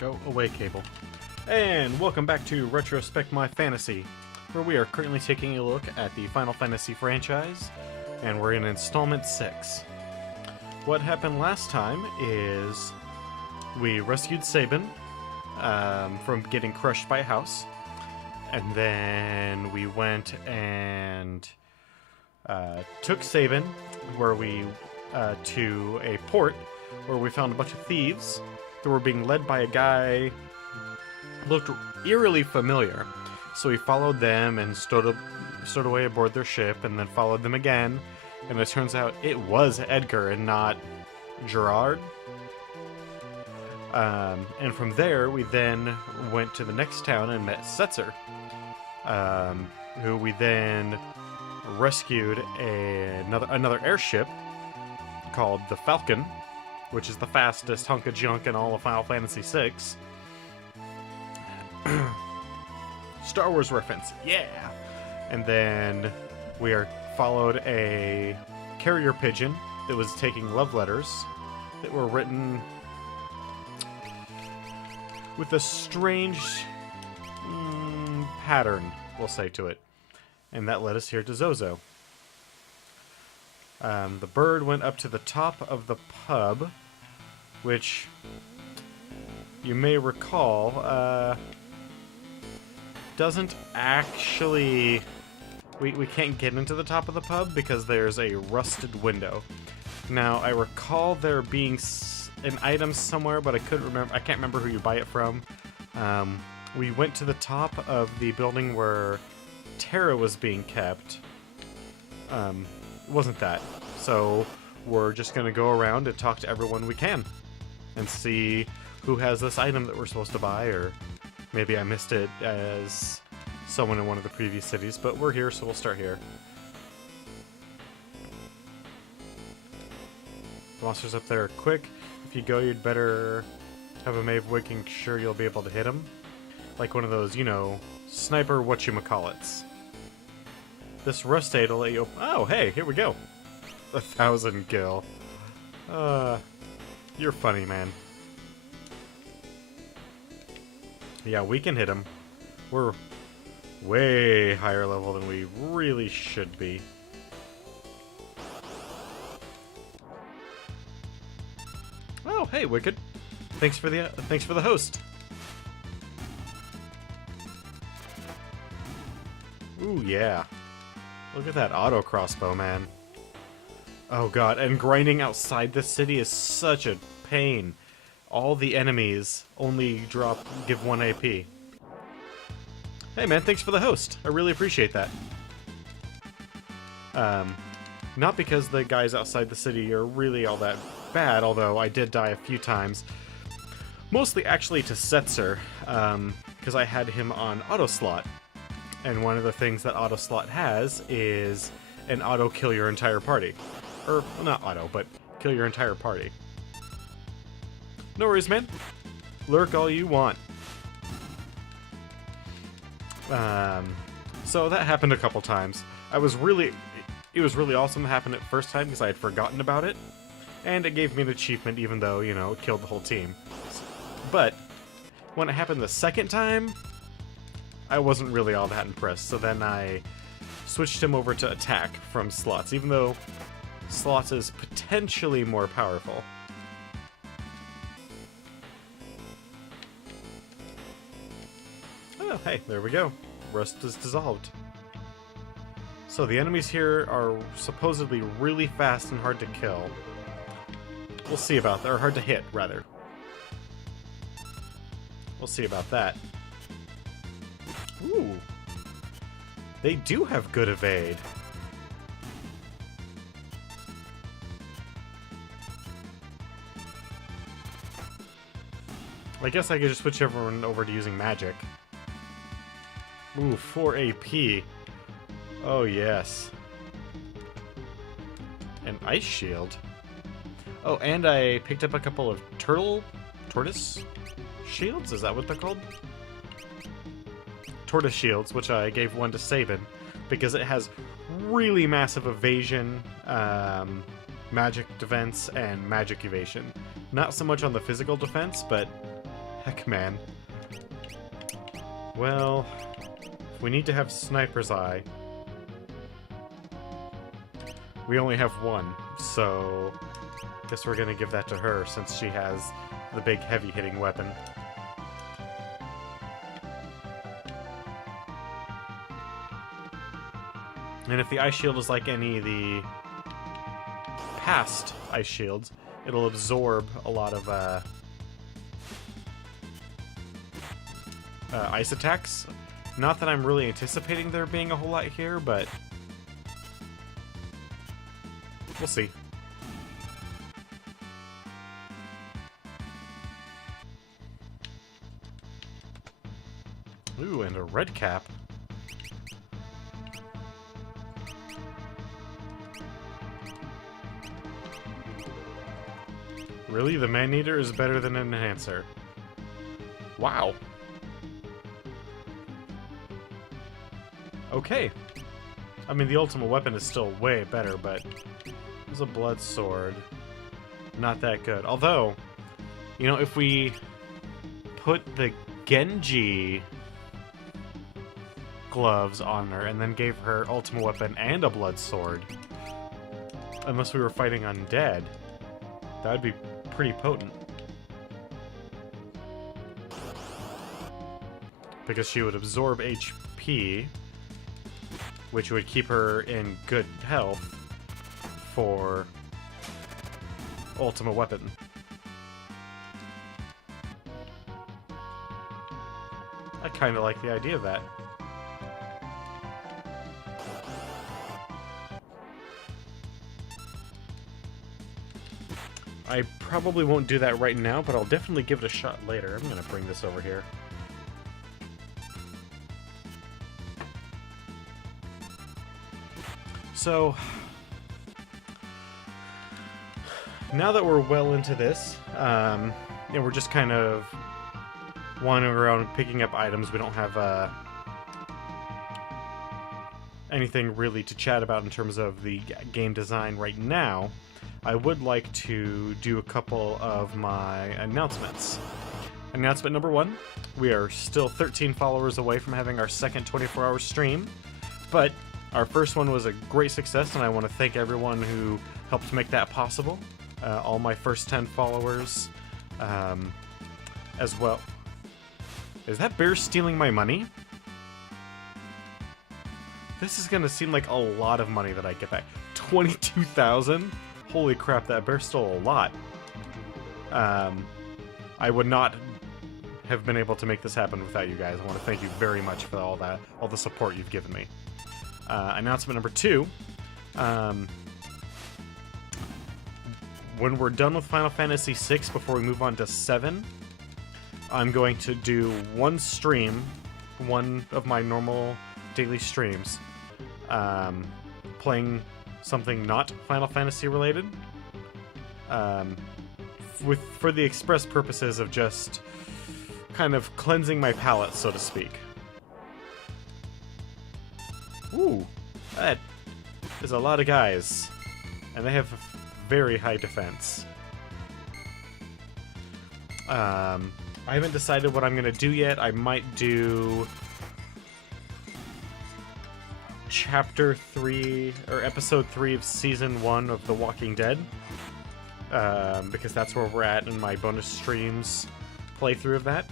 Go away, cable. And welcome back to Retrospect My Fantasy, where we are currently taking a look at the Final Fantasy franchise, and we're in installment 6. What happened last time is we rescued Sabin from getting crushed by a house, and then we went and took Sabin where we to a port where we found a bunch of thieves that were being led by a guy who looked eerily familiar. So we followed them and stood away aboard their ship, and then followed them again, and it turns out it was Edgar and not Gerard. And from there, we then went to the next town and met Setzer, who we then rescued another airship called the Falcon, which is the fastest hunk of junk in all of Final Fantasy VI. Star Wars reference, yeah! And then we followed a carrier pigeon that was taking love letters that were written with a strange pattern, we'll say, to it. And that led us here to Zozo. The bird went up to the top of the pub, which you may recall doesn't actually... We can't get into the top of the pub because there's a rusted window. Now, I recall there being an item somewhere, but I couldn't remember. I can't remember who you buy it from. We went to the top of the building where Terra was being kept. It wasn't that. So we're just going to go around and talk to everyone we can and see who has this item that we're supposed to buy, or maybe I missed it as someone in one of the previous cities, but we're here, so we'll start here. The monsters up there are quick. If you go, you'd better have a making making sure you'll be able to hit them. Like one of those, you know, sniper whatchamacallits. This rust aid will let you... Oh, hey, here we go. 1,000 gil. You're funny, man. Yeah, we can hit him. We're way higher level than we really should be. Oh, hey, Wicked. Thanks for the host. Ooh, yeah. Look at that auto crossbow, man. Oh god, and grinding outside the city is such a pain. All the enemies only give 1 AP. Hey man, thanks for the host. I really appreciate that. Not because the guys outside the city are really all that bad, although I did die a few times. Mostly actually to Setzer, because I had him on auto slot. And one of the things that auto slot has is an auto kill your entire party. Or, well, not auto, but kill your entire party. No worries, man. Lurk all you want. So that happened a couple times. It was really awesome to happen at first time because I had forgotten about it. And it gave me an achievement even though, you know, it killed the whole team. But when it happened the second time, I wasn't really all that impressed. So then I switched him over to attack from slots, even though slots is potentially more powerful. Oh, hey, there we go. Rust is dissolved. So the enemies here are supposedly really fast and hard to kill. We'll see about that, or hard to hit, rather. We'll see about that. Ooh. They do have good evade. I guess I could just switch everyone over to using magic. Ooh, 4 AP. Oh, yes. An ice shield. Oh, and I picked up a couple of tortoise shields? Is that what they're called? Tortoise shields, which I gave one to Sabin, because it has really massive evasion, magic defense, and magic evasion. Not so much on the physical defense, but Heck, man. Well, we need to have Sniper's Eye. We only have one, so guess we're gonna give that to her since she has the big heavy-hitting weapon. And if the ice shield is like any of the past ice shields, it'll absorb a lot of ice attacks. Not that I'm really anticipating there being a whole lot here, but we'll see. Ooh, and a red cap. Really? The Man-Eater is better than an Enhancer. Wow. Okay. I mean, the ultimate weapon is still way better, but it's a blood sword. Not that good. Although, you know, if we put the Genji gloves on her and then gave her ultimate weapon and a blood sword, unless we were fighting undead, that would be pretty potent. Because she would absorb HP, which would keep her in good health for ultimate weapon. I kind of like the idea of that. I probably won't do that right now, but I'll definitely give it a shot later. I'm gonna bring this over here. So, now that we're well into this, and we're just kind of wandering around picking up items, we don't have anything really to chat about in terms of the game design right now. I would like to do a couple of my announcements. Announcement number 1, we are still 13 followers away from having our second 24-hour stream, but our first one was a great success, and I want to thank everyone who helped make that possible. All my first 10 followers, as well. Is that bear stealing my money? This is going to seem like a lot of money that I get back. 22,000? Holy crap, that bear stole a lot. I would not have been able to make this happen without you guys. I want to thank you very much for all the support you've given me. Announcement number 2. When we're done with Final Fantasy VI, before we move on to 7, I'm going to do one stream, one of my normal daily streams, playing something not Final Fantasy related, for the express purposes of just kind of cleansing my palate, so to speak. Ooh, that is a lot of guys, and they have very high defense. I haven't decided what I'm gonna do yet. I might do Chapter 3, or Episode 3 of Season 1 of The Walking Dead, because that's where we're at in my bonus streams playthrough of that.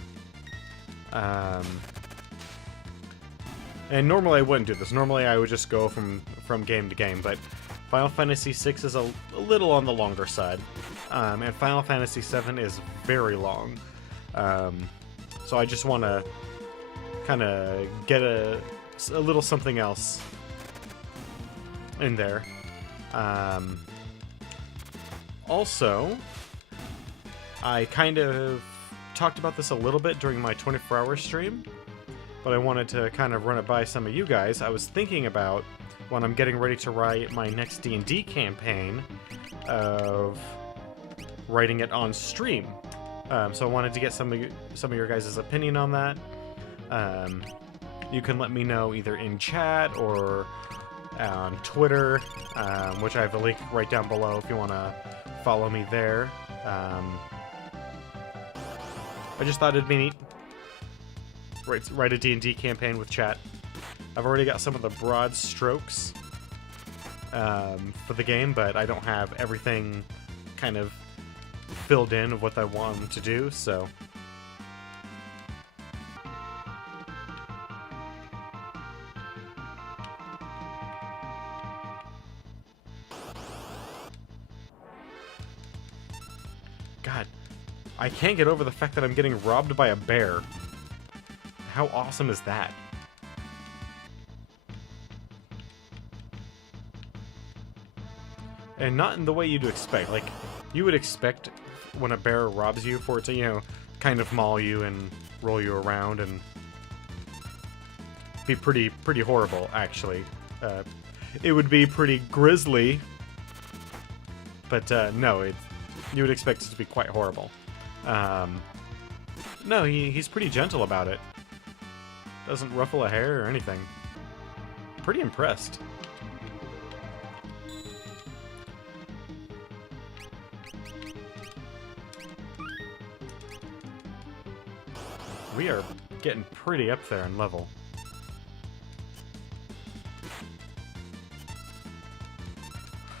And normally I wouldn't do this. Normally I would just go from game to game, but Final Fantasy VI is a little on the longer side, and Final Fantasy VII is very long. So I just want to kind of get a little something else in there. Also, I kind of talked about this a little bit during my 24-hour stream, but I wanted to kind of run it by some of you guys. I was thinking about, when I'm getting ready to write my next D&D campaign, of writing it on stream. So I wanted to get some of your guys' opinion on that. You can let me know either in chat or on Twitter, which I have a link right down below if you want to follow me there. I just thought it'd be neat. Write a D&D campaign with chat. I've already got some of the broad strokes for the game, but I don't have everything kind of filled in of what I want them to do, so... God, I can't get over the fact that I'm getting robbed by a bear. How awesome is that? And not in the way you'd expect. Like, you would expect when a bear robs you for it to, you know, kind of maul you and roll you around and be pretty horrible, actually. It would be pretty grisly, but no, you would expect it to be quite horrible. No, he's pretty gentle about it. Doesn't ruffle a hair or anything. Pretty impressed. We are getting pretty up there in level.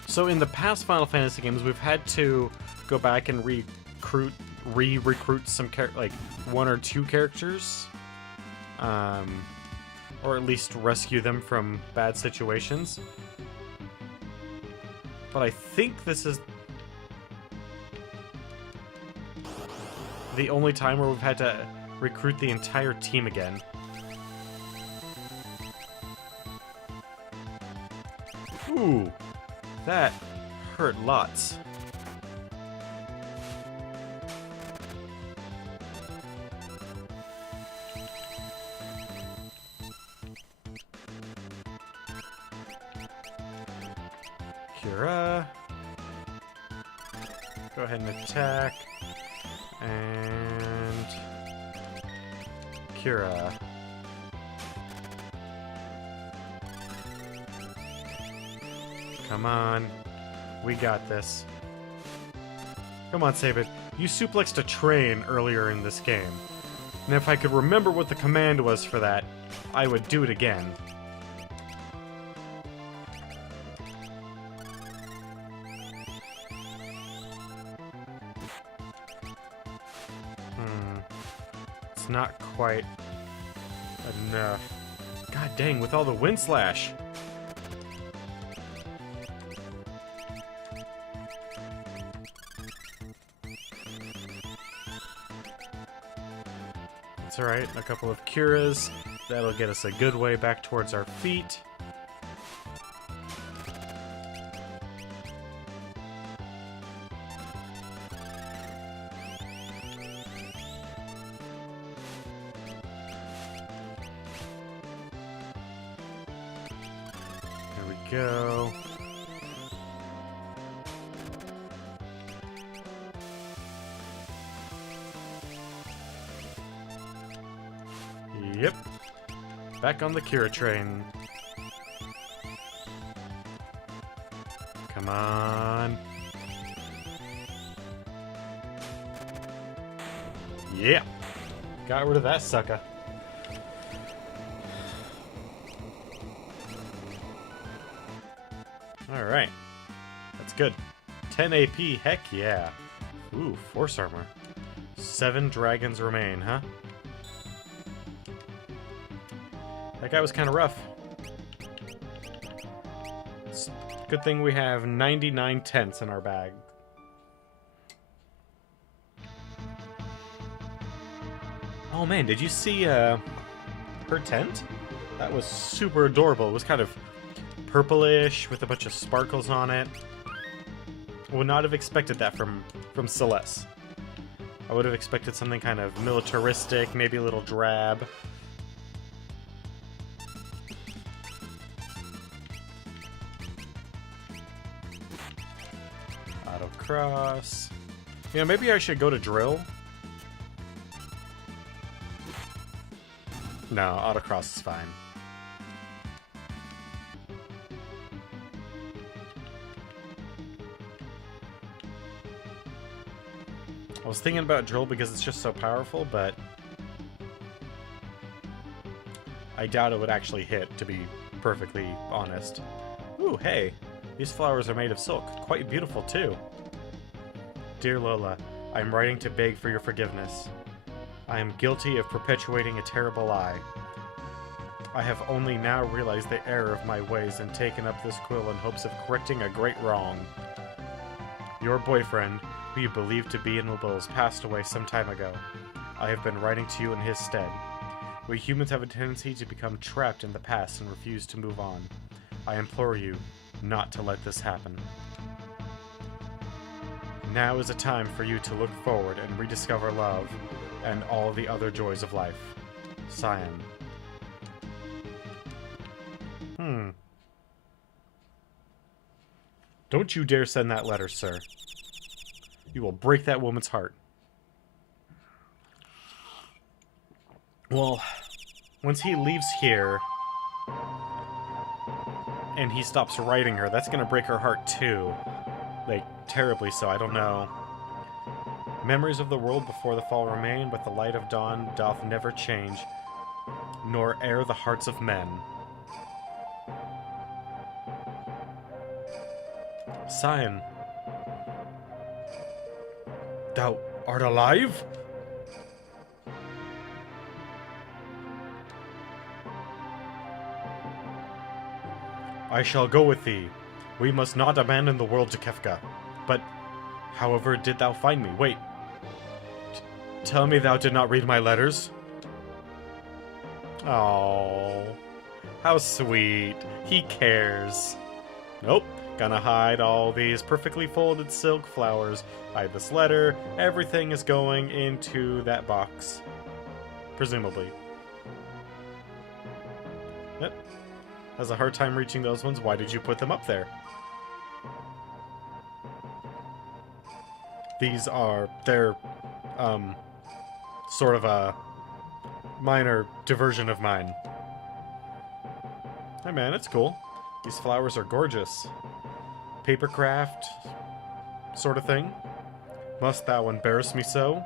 So in the past Final Fantasy games, we've had to go back and re-recruit some like 1 or 2 characters, or at least rescue them from bad situations. But I think this is the only time where we've had to recruit the entire team again. Ooh, that hurt lots. Kira. Go ahead and attack. And Kira. Come on. We got this. Come on, Sabin. You suplexed a train earlier in this game. And if I could remember what the command was for that, I would do it again. It's not quite enough. God dang, with all the wind slash. That's alright, a couple of Curas. That'll get us a good way back towards our feet. There we go. Yep. Back on the Kira train. Come on. Yeah. Got rid of that sucker. Alright. That's good. 10 AP, heck yeah. Ooh, force armor. 7 dragons remain, huh? That guy was kind of rough. It's good thing we have 99 tents in our bag. Oh man, did you see her tent? That was super adorable. It was kind of purplish with a bunch of sparkles on it. I would not have expected that from Celeste. I would have expected something kind of militaristic, maybe a little drab. Autocross. You know, maybe I should go to drill. No, autocross is fine. I was thinking about drill because it's just so powerful, but I doubt it would actually hit, to be perfectly honest. Ooh, hey! These flowers are made of silk. Quite beautiful, too. Dear Lola, I am writing to beg for your forgiveness. I am guilty of perpetuating a terrible lie. I have only now realized the error of my ways and taken up this quill in hopes of correcting a great wrong. Your boyfriend, who you believe to be in Mobiles, passed away some time ago. I have been writing to you in his stead. We humans have a tendency to become trapped in the past and refuse to move on. I implore you not to let this happen. Now is a time for you to look forward and rediscover love and all the other joys of life. Cyan. Don't you dare send that letter, sir. You will break that woman's heart. Well, once he leaves here and he stops writing her, that's gonna break her heart too. Like, terribly so, I don't know. Memories of the world before the fall remain, but the light of dawn doth never change, nor err the hearts of men. Cyan. Thou art alive? I shall go with thee. We must not abandon the world to Kefka. But, however did thou find me? Wait. Tell me thou did not read my letters? Oh, how sweet. He cares. Nope. Gonna hide all these perfectly folded silk flowers. Hide this letter. Everything is going into that box. Presumably. Yep. Has a hard time reaching those ones. Why did you put them up there? These are... they're... sort of a minor diversion of mine. Hey man, it's cool. These flowers are gorgeous. Papercraft sort of thing. Must thou embarrass me so?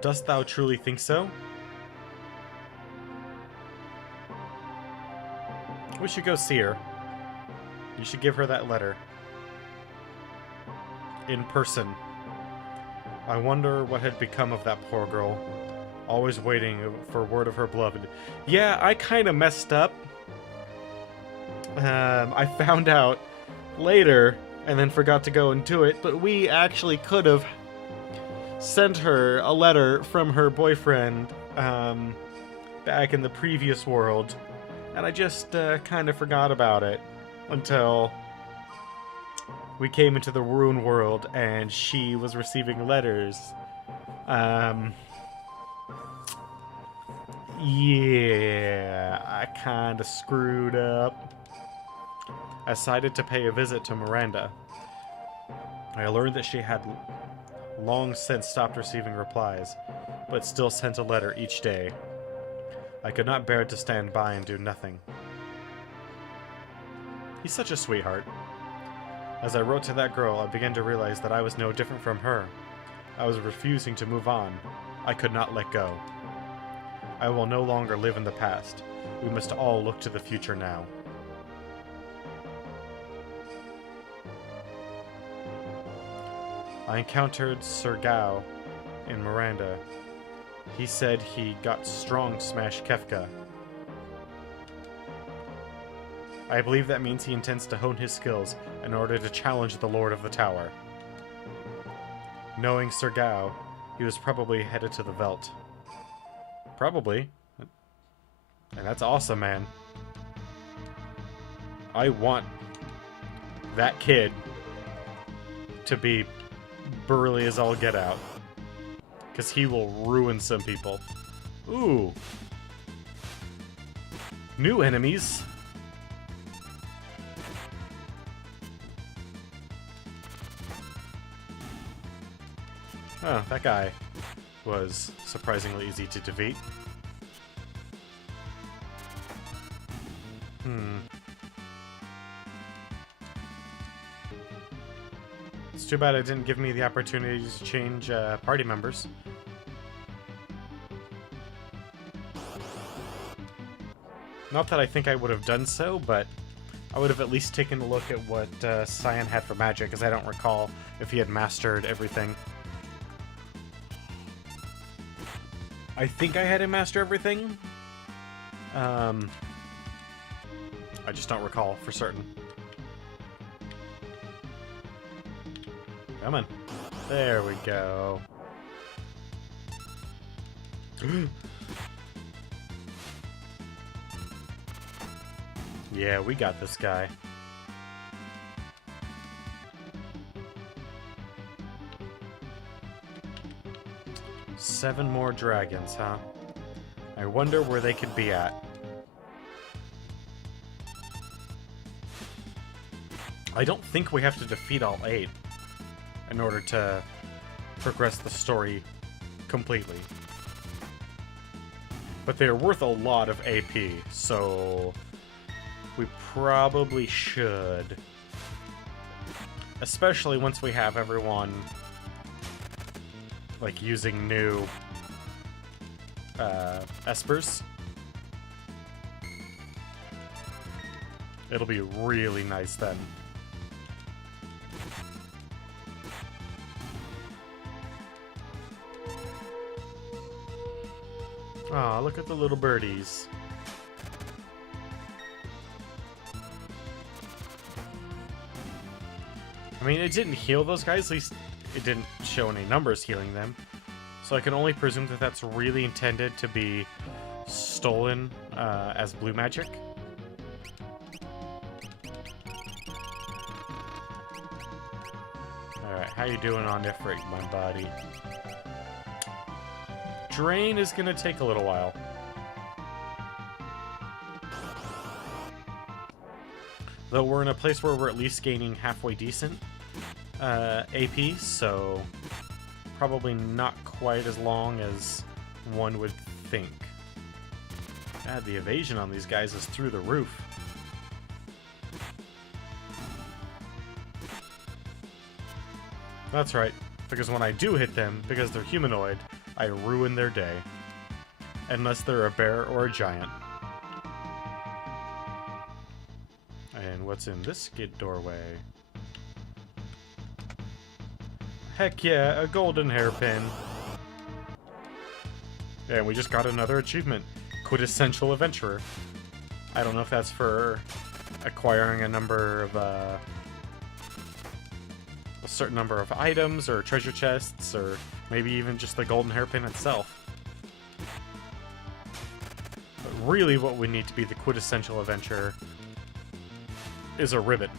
Dost thou truly think so? We should go see her. You should give her that letter. In person. I wonder what had become of that poor girl. Always waiting for word of her beloved. Yeah, I kind of messed up. I found out later and then forgot to go and do it, but we actually could have sent her a letter from her boyfriend back in the previous world, and I just kind of forgot about it until we came into the Rune world and she was receiving letters. Yeah, I kind of screwed up. I decided to pay a visit to Miranda. I learned that she had long since stopped receiving replies, but still sent a letter each day. I could not bear to stand by and do nothing. He's such a sweetheart. As I wrote to that girl, I began to realize that I was no different from her. I was refusing to move on. I could not let go. I will no longer live in the past. We must all look to the future now. I encountered Sir Gao in Miranda. He said he got strong to smash Kefka. I believe that means he intends to hone his skills in order to challenge the Lord of the Tower. Knowing Sir Gao, he was probably headed to the Veldt. Probably. And that's awesome, man. I want that kid to be burly as all get out. Because he will ruin some people. Ooh. New enemies. Oh, that guy was surprisingly easy to defeat. It's too bad it didn't give me the opportunity to change party members. Not that I think I would have done so, but I would have at least taken a look at what Cyan had for magic, because I don't recall if he had mastered everything. I think I had him master everything. I just don't recall for certain. Come on. There we go. Yeah, we got this guy. Seven more dragons, huh? I wonder where they could be at. I don't think we have to defeat all 8 in order to progress the story completely. But they're worth a lot of AP, so we probably should. Especially once we have everyone like using new espers. It'll be really nice then. Aw, look at the little birdies. I mean, it didn't heal those guys, at least it didn't show any numbers healing them. So I can only presume that that's really intended to be stolen as blue magic. Alright, how you doing on Ifrit, my buddy? Drain is gonna take a little while. Though we're in a place where we're at least gaining halfway decent AP, so probably not quite as long as one would think. God, the evasion on these guys is through the roof. That's right, because when I do hit them, because they're humanoid, I ruin their day. Unless they're a bear or a giant. And what's in this skid doorway? Heck yeah, a golden hairpin. And we just got another achievement. Quintessential Adventurer. I don't know if that's for acquiring a number of, a certain number of items, or treasure chests, or maybe even just the golden hairpin itself. But really what we need to be the quintessential adventurer is a ribbon.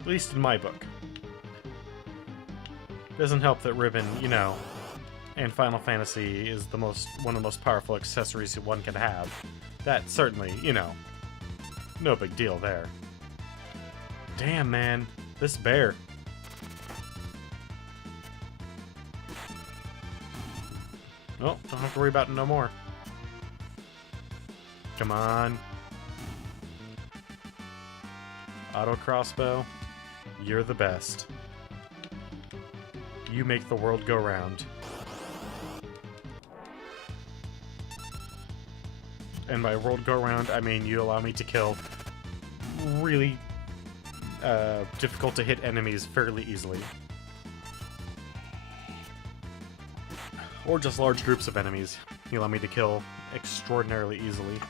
At least in my book. Doesn't help that ribbon, you know, and Final Fantasy is one of the most powerful accessories one can have. That certainly, you know, no big deal there. Damn, man, this bear. Oh, don't have to worry about it no more. Come on. Auto crossbow, you're the best. You make the world go round. And by world go round, I mean you allow me to kill really difficult to hit enemies fairly easily. Or just large groups of enemies you allow me to kill extraordinarily easily.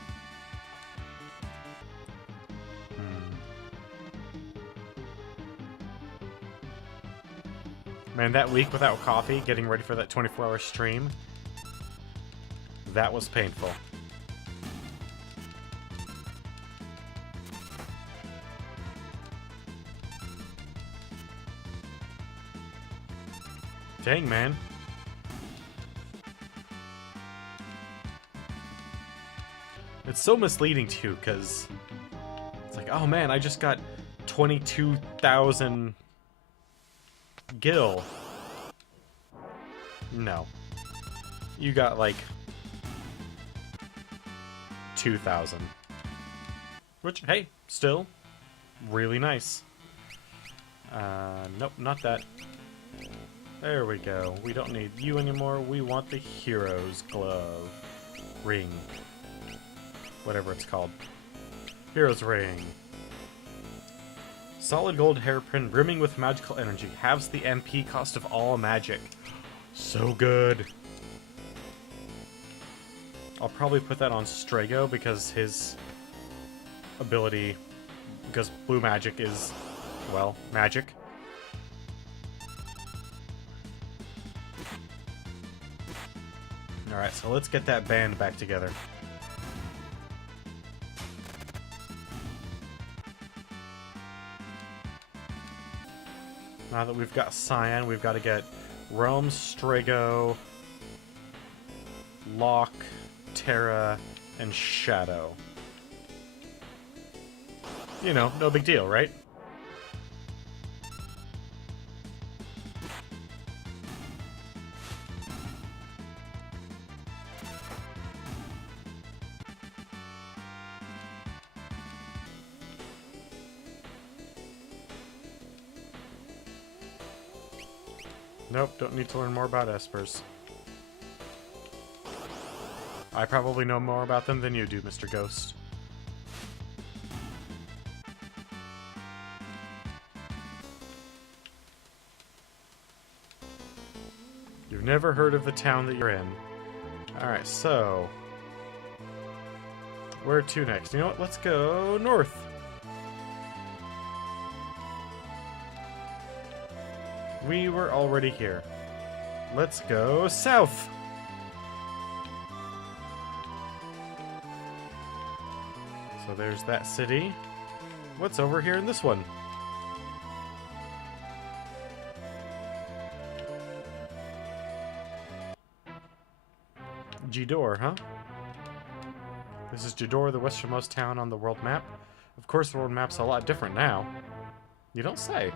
Man, that week without coffee, getting ready for that 24-hour stream, that was painful. Dang, man. It's so misleading too, because it's like, oh man, I just got 22,000 gil. No. You got like 2,000. Which, hey, still really nice. Nope, not that. There we go. We don't need you anymore. We want the hero's glove. Ring. Whatever it's called. Hero's ring. Solid gold hairpin brimming with magical energy. Halves the MP cost of all magic. So good. I'll probably put that on Strago because his ability, because blue magic is, well, magic. Alright, so let's get that band back together. Now that we've got Cyan, we've got to get Realm, Strago, Locke, Terra, and Shadow. You know, no big deal, right? Nope, don't need to learn more about espers. I probably know more about them than you do, Mr. Ghost. You've never heard of the town that you're in. Alright, so... where to next? You know what? Let's go north. We were already here. Let's go south. So there's that city. What's over here in this one? Jidor, huh? This is Jidor, the westernmost town on the world map. Of course, the world map's a lot different now. You don't say.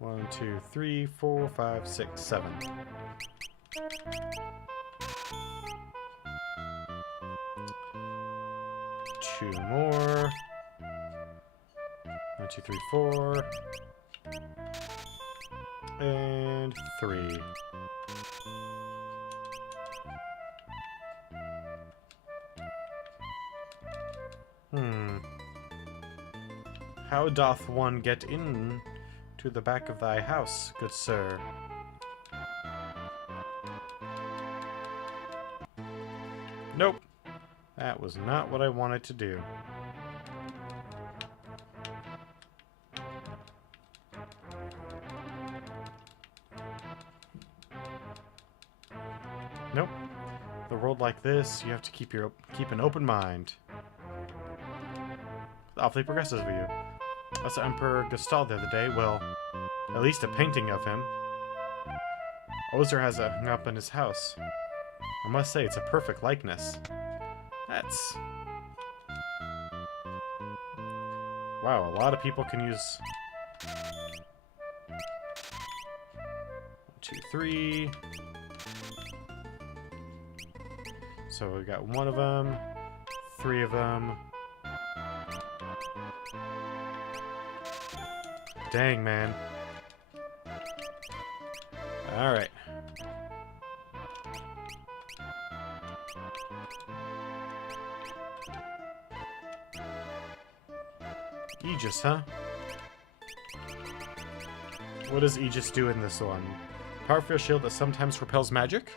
One, two, three, 4, 5, 6, 7. Two more. 1, 2, 3, 4. And 3. How doth one get in to the back of thy house, good sir? Nope. That was not what I wanted to do. Nope. The world like this, you have to keep an open mind. Awfully progressive of you. I saw Emperor Gustave the other day. Well, at least a painting of him. Ozer has it hung up in his house. I must say, it's a perfect likeness. That's... wow, a lot of people can use... 1, 2, 3... So we got 1 of them, 3 of them. Dang, man. Alright. Aegis, huh? What does Aegis do in this one? Powerful shield that sometimes repels magic?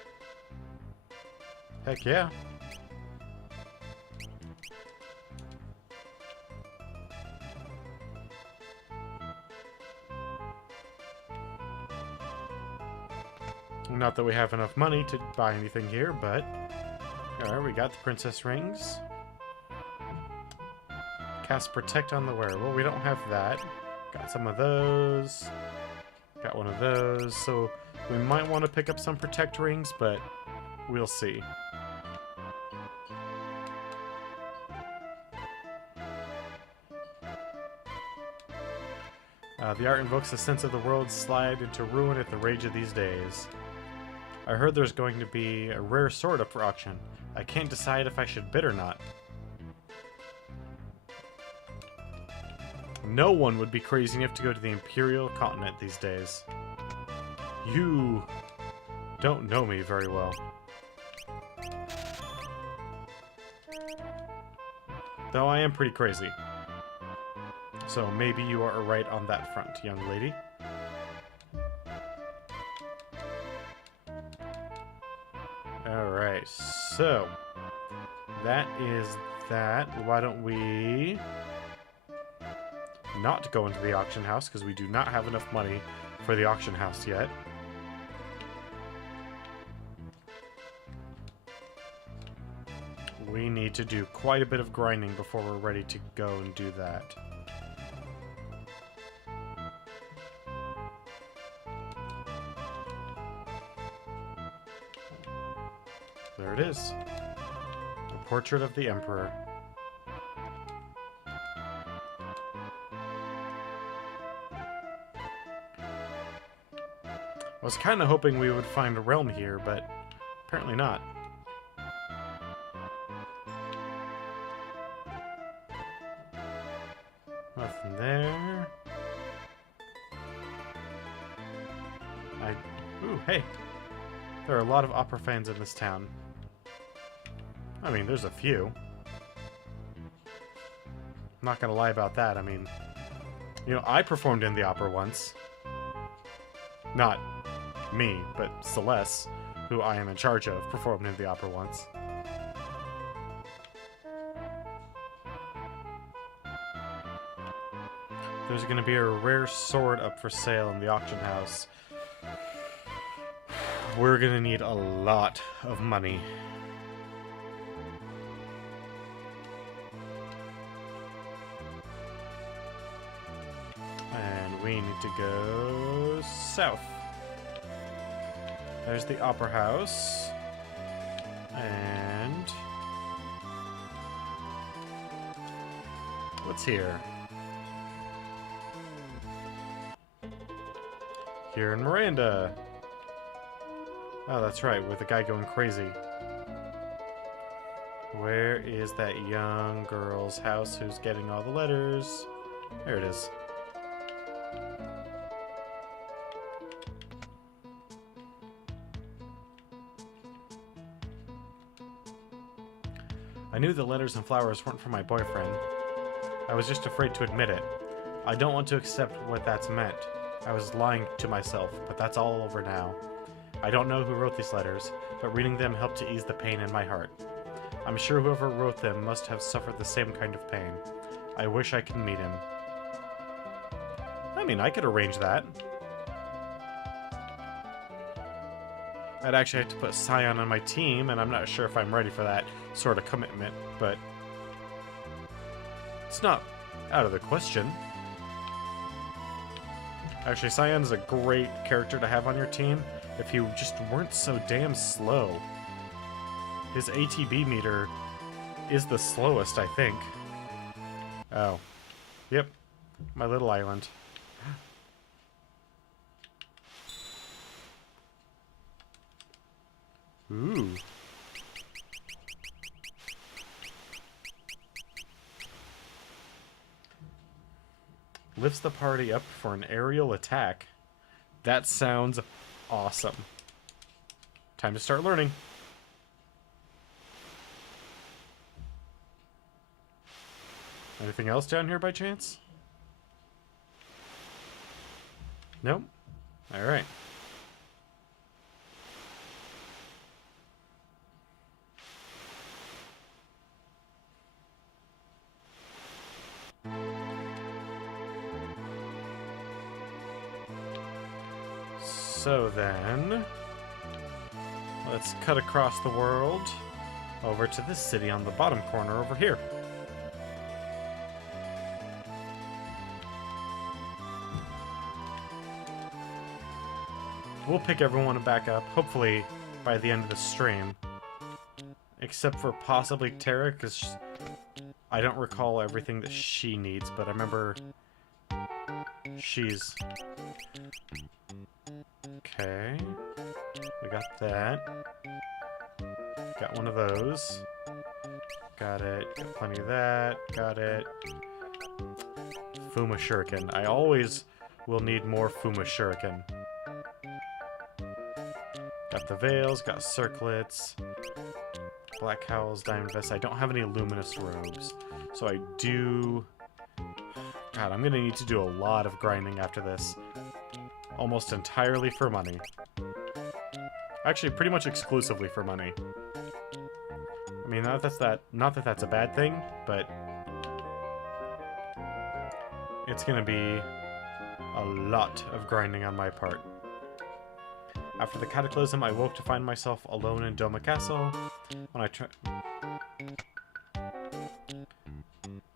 Heck yeah. Not that we have enough money to buy anything here, but... alright, we got the princess rings. Cast Protect on the wearer. Well, we don't have that. Got some of those. Got one of those. So we might want to pick up some Protect rings, but we'll see. The art invokes a sense of the world slide into ruin at the rage of these days. I heard there's going to be a rare sword up for auction. I can't decide if I should bid or not. No one would be crazy enough to go to the Imperial continent these days. You don't know me very well. Though I am pretty crazy. So maybe you are right on that front, young lady. Alright, so that is that. Why don't we not go into the auction house, because we do not have enough money for the auction house yet. We need to do quite a bit of grinding before we're ready to go and do that. There it is. A portrait of the Emperor. I was kind of hoping we would find a realm here, but apparently not. Nothing there. Ooh, hey! There are a lot of opera fans in this town. I mean, there's a few. I'm not gonna lie about that. I mean, you know, I performed in the opera once. Not me, but Celeste, who I am in charge of, performed in the opera once. There's going to be a rare sword up for sale in the auction house. We're going to need a lot of money. And we need to go south. There's the opera house. And what's here? Here in Miranda. Oh, that's right, with the guy going crazy. Where is that young girl's house who's getting all the letters? There it is. I knew the letters and flowers weren't for my boyfriend. I was just afraid to admit it. I don't want to accept what that's meant. I was lying to myself, but that's all over now. I don't know who wrote these letters, but reading them helped to ease the pain in my heart. I'm sure whoever wrote them must have suffered the same kind of pain. I wish I could meet him. I mean, I could arrange that. I'd actually have to put Scion on my team, and I'm not sure if I'm ready for that sort of commitment, but it's not out of the question. Actually, Scion is a great character to have on your team if you just weren't so damn slow. His ATB meter is the slowest, I think. Oh. Yep. My little island. Ooh. Lifts the party up for an aerial attack. That sounds awesome. Time to start learning. Anything else down here by chance? Nope. Alright. So then, let's cut across the world over to this city on the bottom corner over here. We'll pick everyone back up, hopefully by the end of the stream. Except for possibly Tara, because I don't recall everything that she needs, but I remember She's... Okay. We got that. Got one of those. Got it. Got plenty of that. Got it. Fuma Shuriken. I always will need more Fuma Shuriken. Got the veils, got circlets, black cowls, diamond vests. I don't have any luminous robes, so I do... God, I'm gonna need to do a lot of grinding after this. Almost entirely for money. Actually, pretty much exclusively for money. I mean, not that that's a bad thing, but it's gonna be a lot of grinding on my part. After the cataclysm, I woke to find myself alone in Doma Castle. When I tried...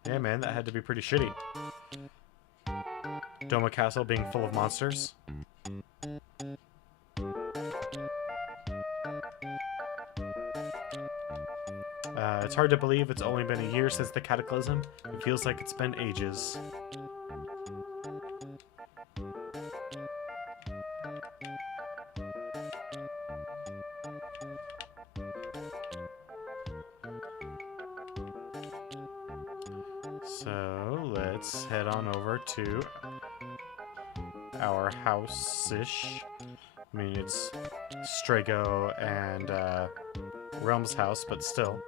Yeah, man, that had to be pretty shitty. Doma Castle being full of monsters. It's hard to believe it's only been a year since the cataclysm. It feels like it's been ages. So, let's head on over to our house-ish. I mean, it's Strago and Realm's house, but still.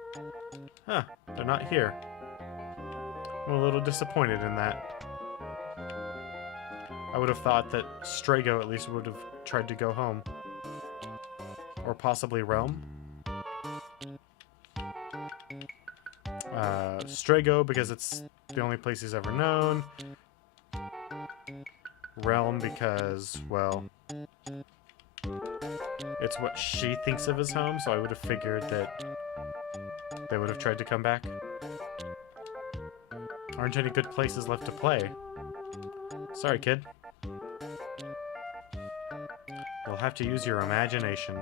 Huh, they're not here. I'm a little disappointed in that. I would have thought that Strago at least would have tried to go home. Or possibly Realm. Strago, because it's the only place he's ever known. Realm, because, well, it's what she thinks of as home, so I would have figured that they would have tried to come back. Aren't any good places left to play. Sorry, kid. You'll have to use your imagination.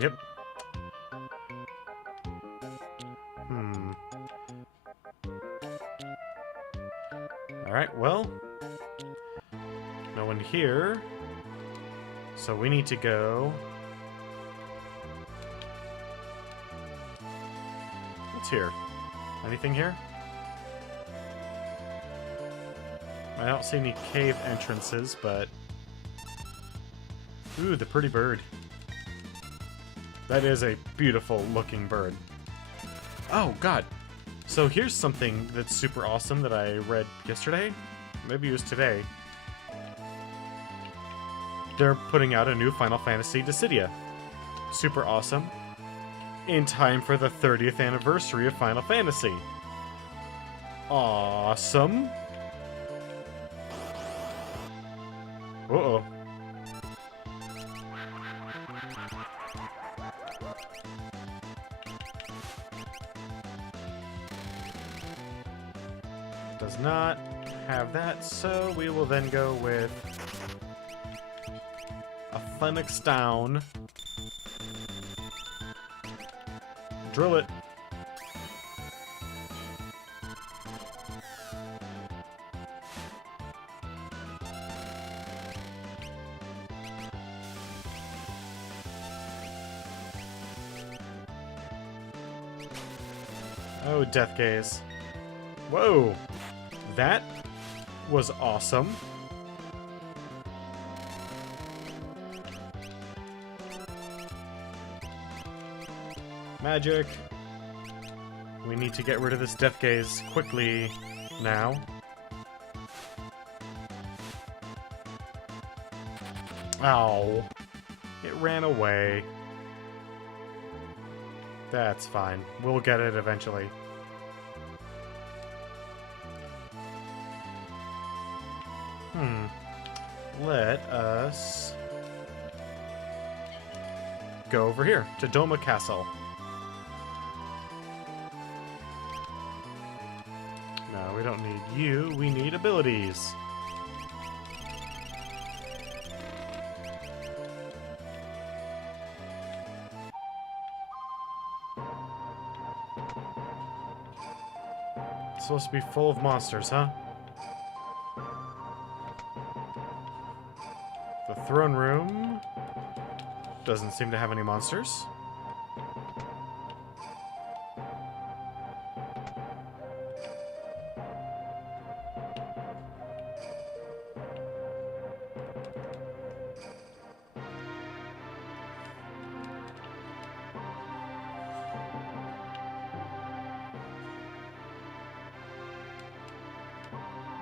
Yep. Alright, well, no one here, so we need to go... What's here? Anything here? I don't see any cave entrances, but... Ooh, the pretty bird. That is a beautiful looking bird. Oh, God! So here's something that's super awesome that I read yesterday. Maybe it was today. They're putting out a new Final Fantasy Dissidia. Super awesome. In time for the 30th anniversary of Final Fantasy. Awesome. Uh-oh. Does not have that, so we will then go with a Phoenix down. Drill it. Oh, Death Gaze. Whoa! That was awesome. Magic. We need to get rid of this Death Gaze quickly now. Ow. It ran away. That's fine. We'll get it eventually. Let us go over here to Doma Castle. No, we don't need you. We need abilities. It's supposed to be full of monsters, huh? The throne room doesn't seem to have any monsters.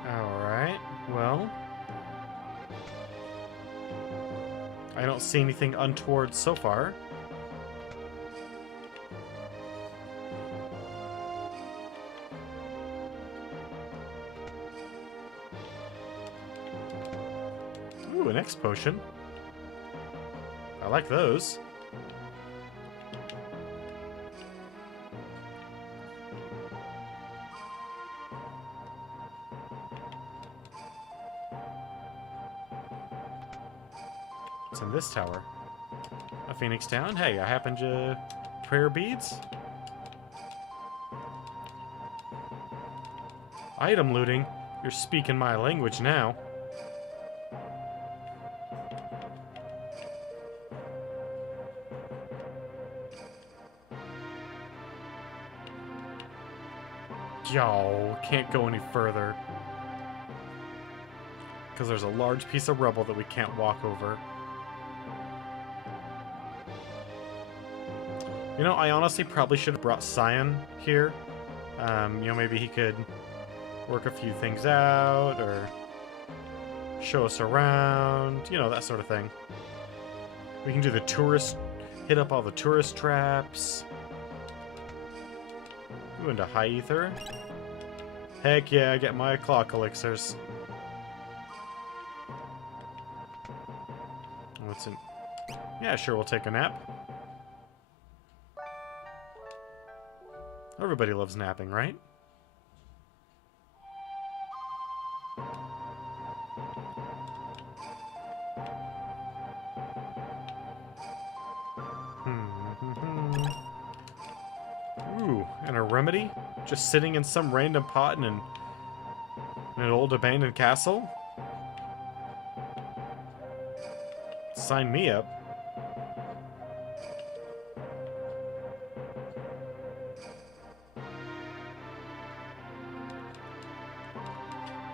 Alright, well, I don't see anything untoward so far. Ooh, an X potion. I like those. What's in this tower? A Phoenix Town? Hey, I happen to... Prayer beads? Item looting? You're speaking my language now. Yo, can't go any further. Because there's a large piece of rubble that we can't walk over. You know, I honestly probably should have brought Cyan here. You know, maybe he could work a few things out, or show us around, you know, that sort of thing. We can do the tourist, hit up all the tourist traps. Go into high ether. Heck yeah, I get my clock elixirs. What's in... Yeah, sure, we'll take a nap. Everybody loves napping, right? Ooh, and a remedy? Just sitting in some random pot in an old abandoned castle? Sign me up.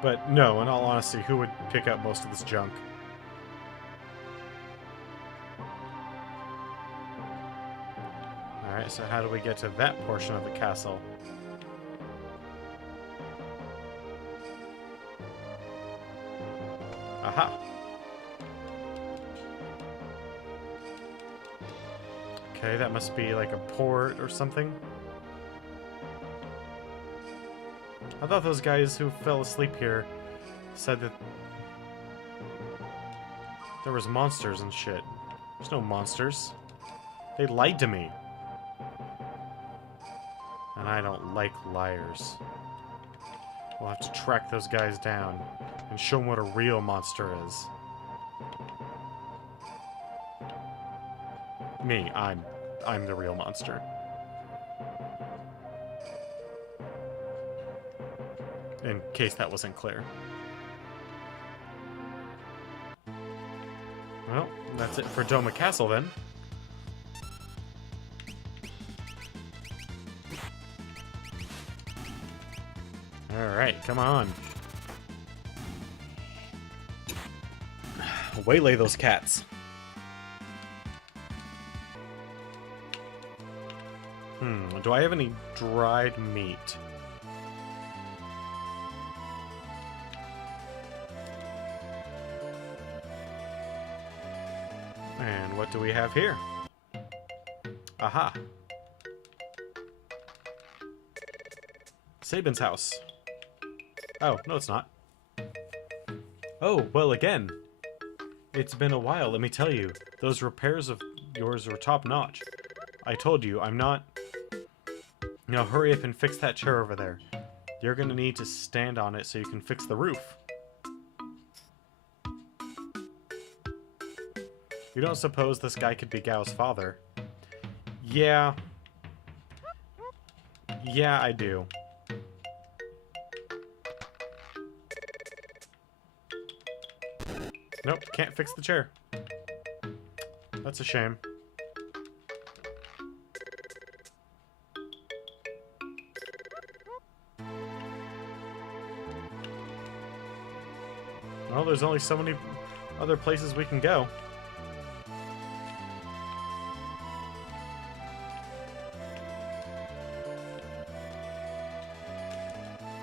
But no, in all honesty, who would pick up most of this junk? Alright, so how do we get to that portion of the castle? Aha! Okay, that must be like a port or something. I thought those guys who fell asleep here said that there was monsters and shit. There's no monsters. They lied to me. And I don't like liars. We'll have to track those guys down and show them what a real monster is. Me, I'm the real monster. In case that wasn't clear. Well, that's it for Doma Castle then. Alright, come on. Waylay those cats. Do I have any dried meat? And what do we have here? Aha. Sabin's house. Oh, no it's not. Oh, well again. It's been a while, let me tell you. Those repairs of yours were top-notch. I told you, I'm not... Now hurry up and fix that chair over there. You're gonna need to stand on it so you can fix the roof. You don't suppose this guy could be Gao's father? Yeah. Yeah, I do. Nope, can't fix the chair. That's a shame. Well, there's only so many other places we can go.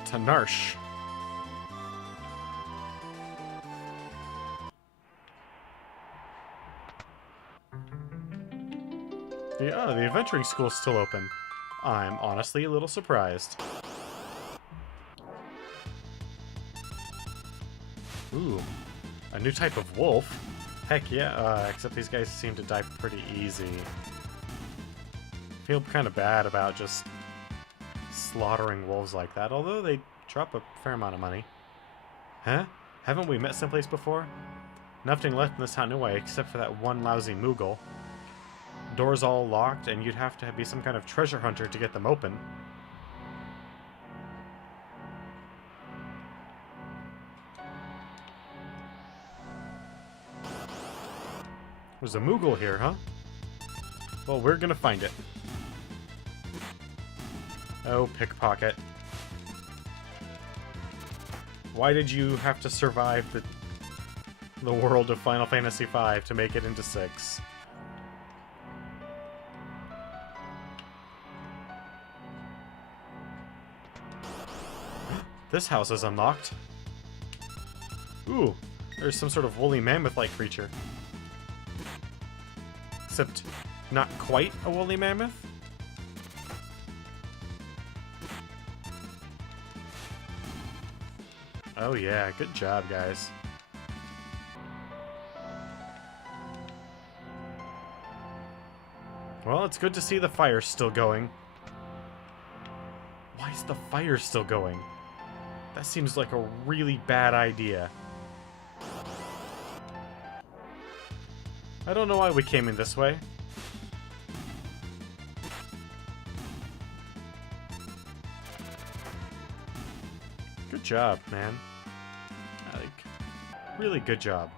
Tanarsh. The adventuring school's still open. I'm honestly a little surprised. Ooh, a new type of wolf? Heck yeah, except these guys seem to die pretty easy. Feel kind of bad about just slaughtering wolves like that, although they drop a fair amount of money. Huh? Haven't we met someplace before? Nothing left in this town anyway, except for that one lousy Moogle. Doors all locked, and you'd have to be some kind of treasure hunter to get them open. There's a Moogle here, huh? Well, we're gonna find it. Oh, pickpocket. Why did you have to survive the world of Final Fantasy V to make it into 6? This house is unlocked. Ooh, there's some sort of woolly mammoth-like creature. Except, not quite a woolly mammoth? Oh yeah, good job, guys. Well, it's good to see the fire still going. Why is the fire still going? That seems like a really bad idea. I don't know why we came in this way. Good job, man. Like, really good job.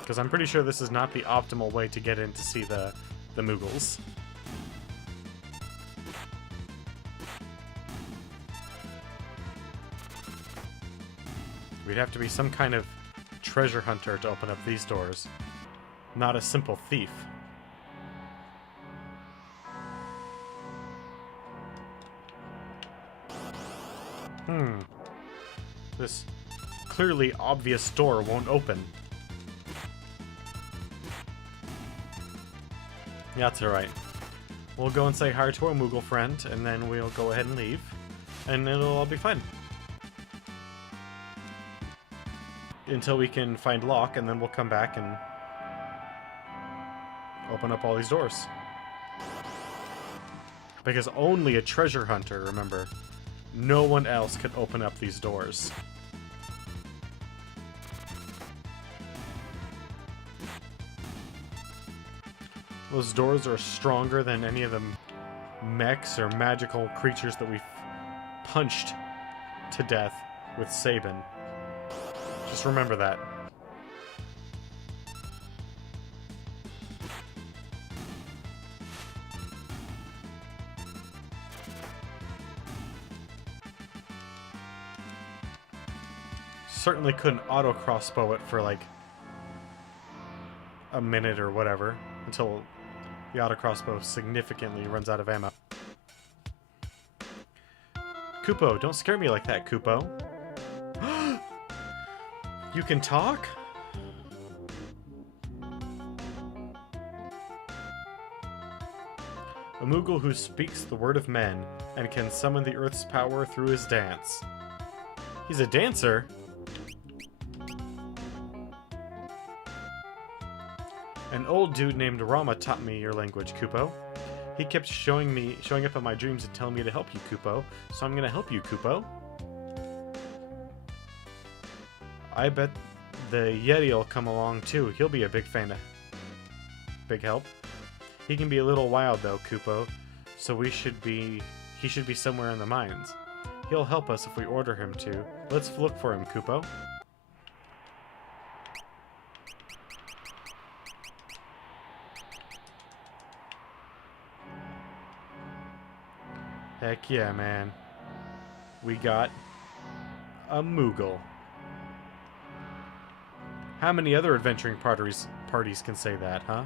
Because I'm pretty sure this is not the optimal way to get in to see the Moogles. We'd have to be some kind of treasure hunter to open up these doors, not a simple thief. This clearly obvious door won't open. Yeah, that's alright. We'll go and say hi to our Moogle friend, and then we'll go ahead and leave, and it'll all be fine. Until we can find Locke, and then we'll come back and open up all these doors. Because only a treasure hunter, remember, no one else could open up these doors. Those doors are stronger than any of the mechs or magical creatures that we've punched to death with Sabin. Just remember that. Certainly couldn't auto crossbow it for like a minute or whatever until the auto crossbow significantly runs out of ammo. Kupo, don't scare me like that, Kupo. You can talk? A Moogle who speaks the word of men and can summon the Earth's power through his dance. He's a dancer? An old dude named Rama taught me your language, Kupo. He kept showing up in my dreams and telling me to help you, Kupo. So I'm gonna help you, Kupo. I bet the Yeti'll come along too. He'll be a big fan of... big help. He can be a little wild though, Kupo. So he should be somewhere in the mines. He'll help us if we order him to, Let's look for him, Kupo. Heck yeah, man. We got a Moogle. How many other adventuring parties can say that, huh?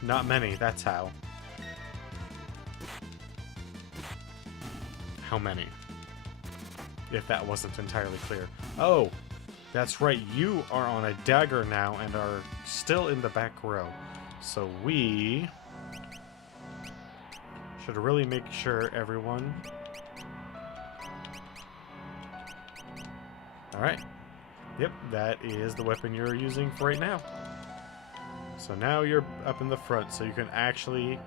Not many, that's how. How many? If that wasn't entirely clear. Oh! That's right, you are on a dagger now and are still in the back row. So we should really make sure everyone... Alright. Yep, that is the weapon you're using for right now. So now you're up in the front, so you can actually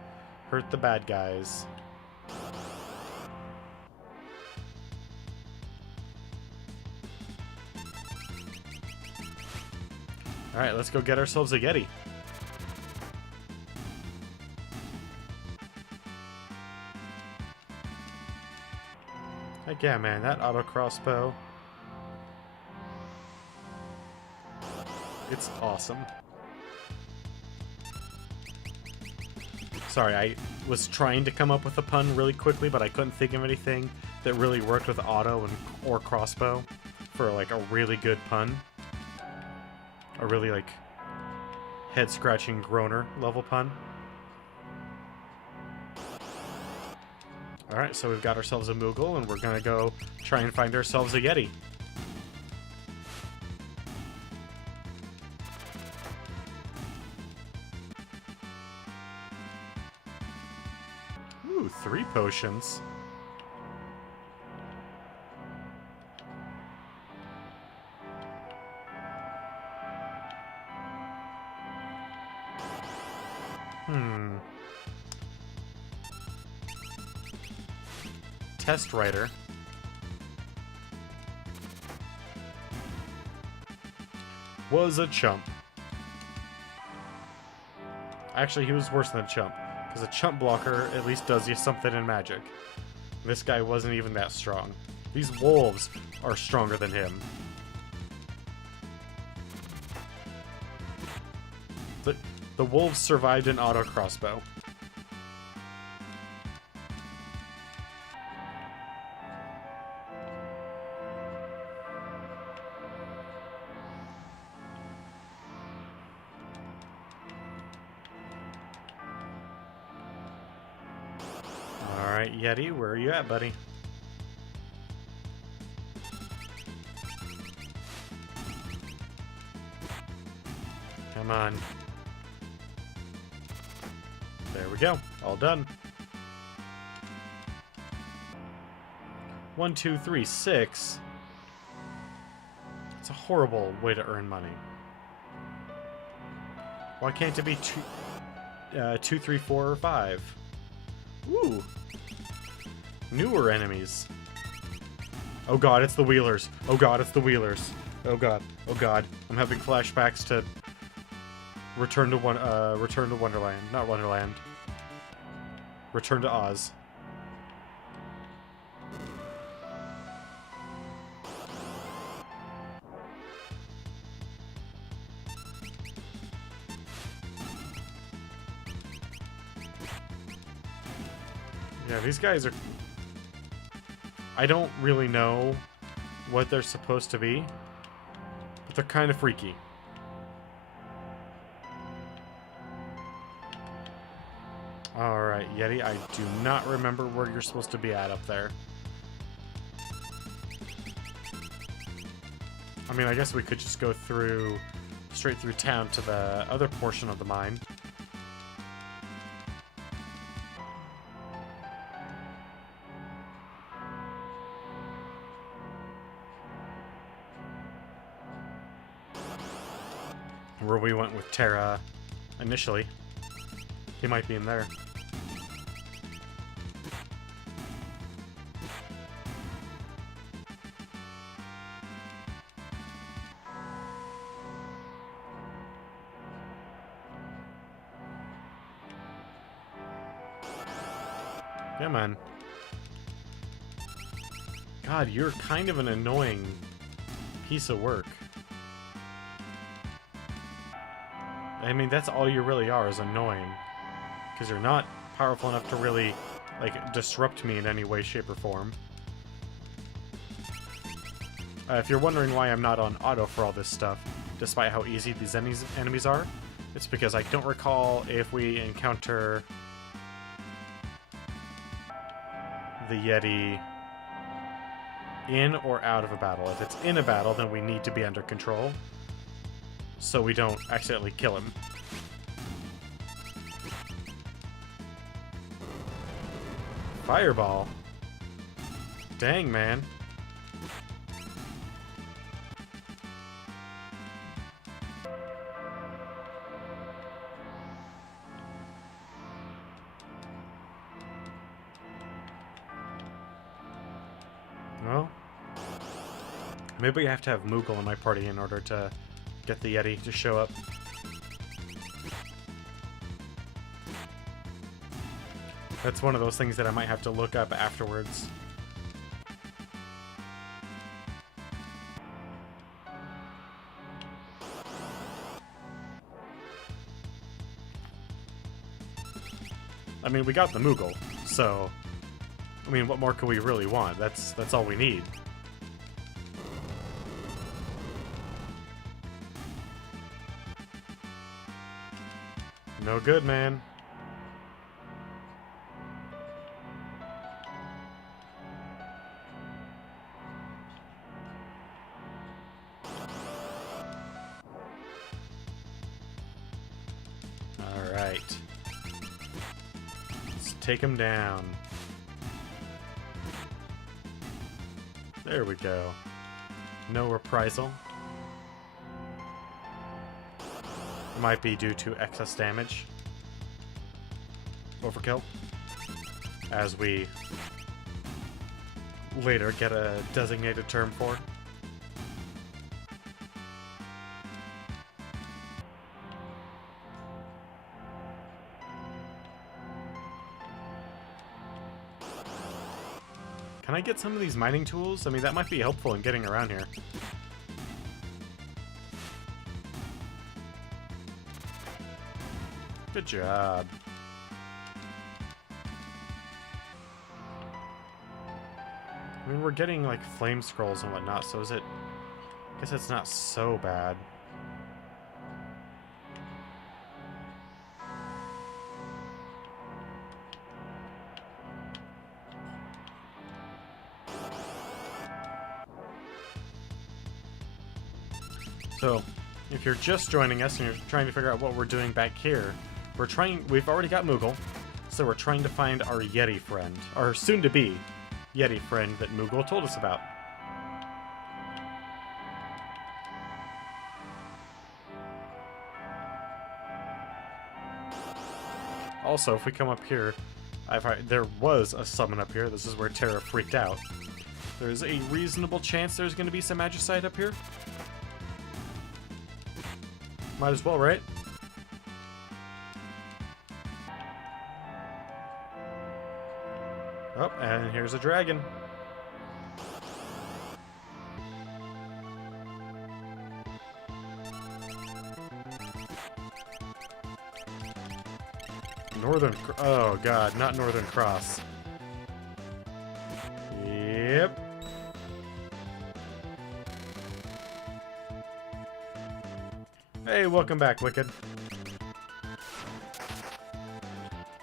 hurt the bad guys. Alright, let's go get ourselves a Yeti. Heck yeah, man, that auto crossbow. It's awesome. Sorry, I was trying to come up with a pun really quickly, but I couldn't think of anything that really worked with auto or crossbow for like a really good pun. A really like head-scratching groaner level pun. Alright, so we've got ourselves a Moogle, and we're gonna go try and find ourselves a Yeti. Ooh, 3 potions. Test writer. Was a chump. Actually, he was worse than a chump, because a chump blocker at least does you something in magic. This guy wasn't even that strong. These wolves are stronger than him. The wolves survived an auto crossbow. Alright, Yeti, where are you at, buddy? Come on. There we go. All done. 1, 2, 3, 6. It's a horrible way to earn money. Why can't it be 2, 3, 4, or 5? Ooh. Newer enemies. Oh god, it's the Wheelers. Oh god, it's the Wheelers. Oh god. Oh god. I'm having flashbacks to Return to Wonderland. Not Wonderland. Return to Oz. Yeah, these guys are... I don't really know what they're supposed to be, but they're kind of freaky. Alright, Yeti, I do not remember where you're supposed to be at up there. I mean, I guess we could just go through, straight through town to the other portion of the mine. Where we went with Terra initially. He might be in there. Come on. God, you're kind of an annoying piece of work. I mean, that's all you really are, is annoying. Because you're not powerful enough to really, like, disrupt me in any way, shape, or form. If you're wondering why I'm not on auto for all this stuff, despite how easy these enemies are, it's because I don't recall if we encounter the Yeti in or out of a battle. If it's in a battle, then we need to be under control, so we don't accidentally kill him. Fireball? Dang, man. Well, maybe I have to have Moogle in my party in order to get the Yeti to show up. That's one of those things that I might have to look up afterwards. I mean, we got the Moogle, so... I mean, what more could we really want? That's all we need. No good, man. Alright. Let's take him down. There we go. No reprisal. Might be due to excess damage. Overkill. As we later get a designated term for. Can I get some of these mining tools? I mean, that might be helpful in getting around here. Good job. I mean, we're getting, like, flame scrolls and whatnot, so is it... I guess it's not so bad. So, if you're just joining us and you're trying to figure out what we're doing back here, we've already got Moogle, so we're trying to find our Yeti friend, our soon-to-be Yeti friend that Moogle told us about. Also, if we come up here, there was a summon up here. This is where Terra freaked out. There's a reasonable chance there's going to be some Magicite up here. Might as well, right? Oh, and here's a dragon. Oh god, not Northern Cross. Yep. Hey, welcome back, Wicked.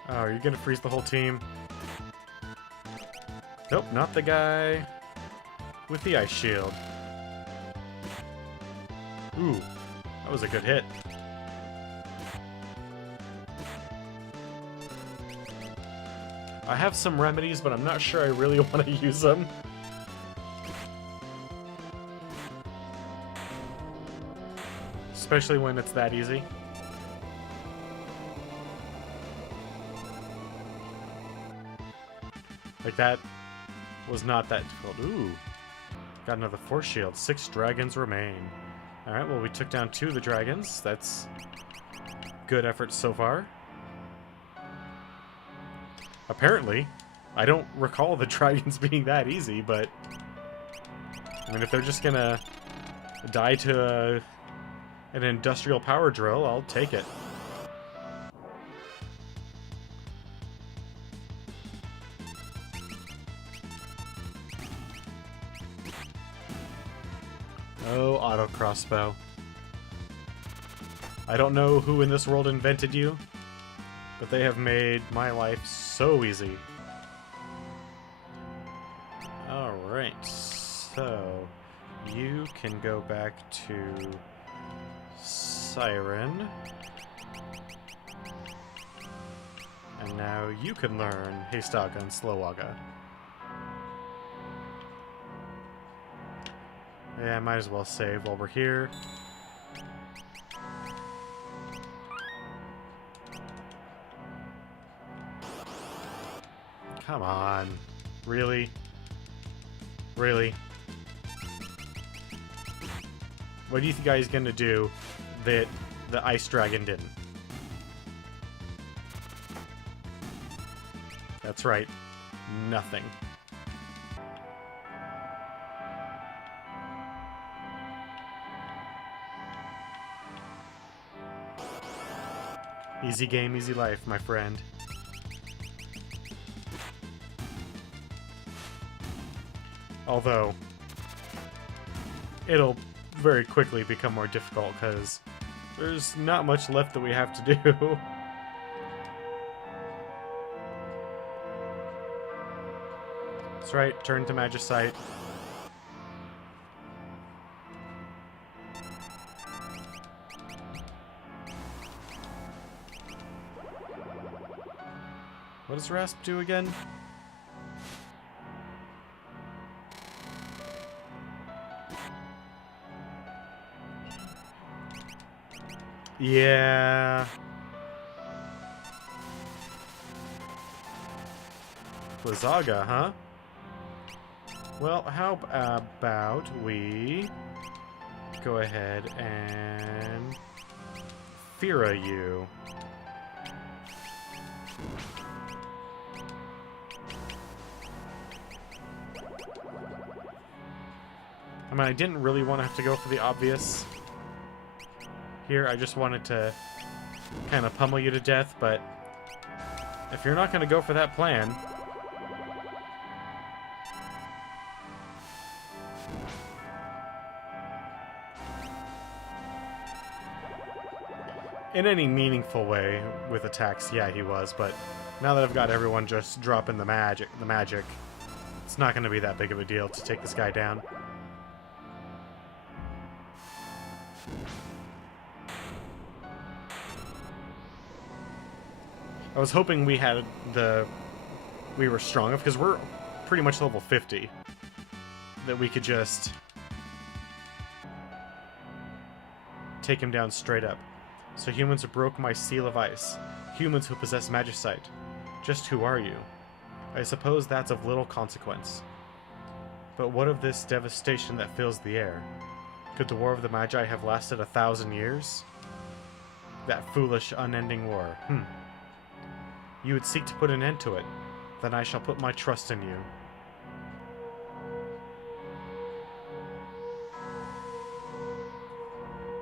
Oh, are you gonna freeze the whole team? Nope, not the guy with the ice shield. Ooh, that was a good hit. I have some remedies, but I'm not sure I really want to use them. Especially when it's that easy. Like, that was not that difficult. Ooh. Got another force shield. 6 dragons remain. Alright, well, we took down 2 of the dragons. That's good effort so far. Apparently, I don't recall the dragons being that easy, but... I mean, if they're just gonna die to an industrial power drill, I'll take it. Oh, auto crossbow. I don't know who in this world invented you, but they have made my life so easy. Alright, so you can go back to Siren. And now you can learn Haystaga and Slowaga. Yeah, might as well save while we're here. Come on. Really? Really? What do you guys gonna do that the Ice Dragon didn't? That's right. Nothing. Easy game, easy life, my friend. Although, it'll very quickly become more difficult because there's not much left that we have to do. That's right, turn to Magicite. What does Rasp do again? Yeah. Blizzaga, huh? Well, how about we go ahead and Fira you. I mean, I didn't really want to have to go for the obvious here. I just wanted to kind of pummel you to death, but if you're not going to go for that plan... In any meaningful way with attacks, yeah, he was, but now that I've got everyone just dropping the magic, it's not going to be that big of a deal to take this guy down. I was hoping we were strong enough, because we're pretty much level 50, that we could just take him down straight up. So humans who broke my seal of ice. Humans who possess Magicite. Just who are you? I suppose that's of little consequence. But what of this devastation that fills the air? Could the War of the Magi have lasted 1,000 years? That foolish, unending war. You would seek to put an end to it. Then I shall put my trust in you.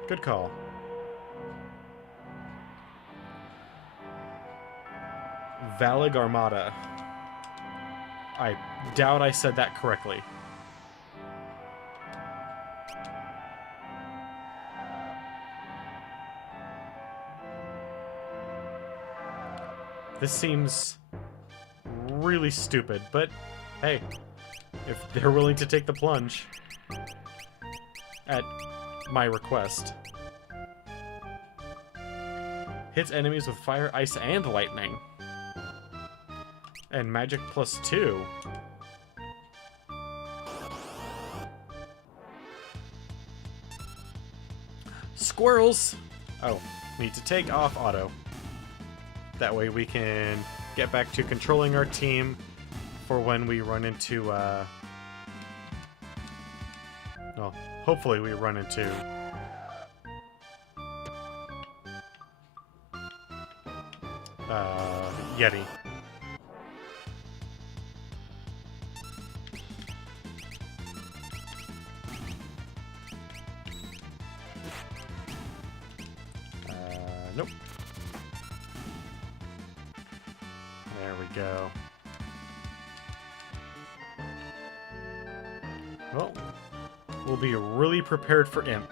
Good call. Valig Armada. I doubt I said that correctly. This seems really stupid, but hey, if they're willing to take the plunge at my request. Hits enemies with fire, ice, and lightning. And magic +2. Squirrels! Oh, need to take off auto. That way we can get back to controlling our team for when we run into, well, hopefully we run into Yeti. Nope. There we go. Well, we'll be really prepared for Imp.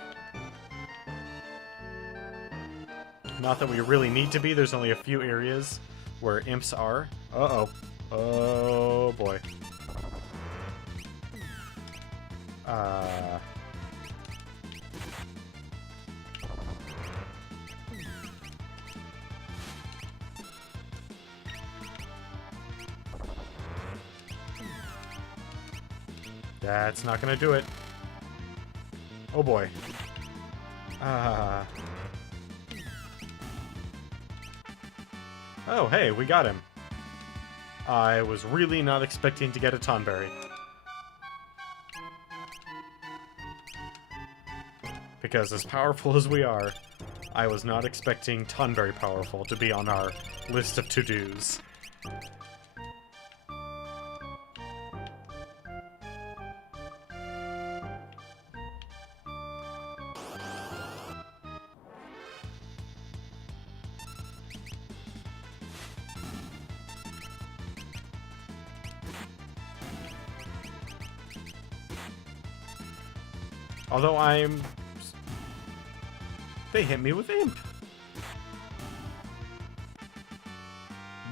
Not that we really need to be. There's only a few areas where Imps are. Uh-oh. Oh, boy. That's not gonna do it. Oh boy. Oh, hey, we got him. I was really not expecting to get a Tonberry. Because as powerful as we are, I was not expecting Tonberry powerful to be on our list of to-dos. Although they hit me with Imp.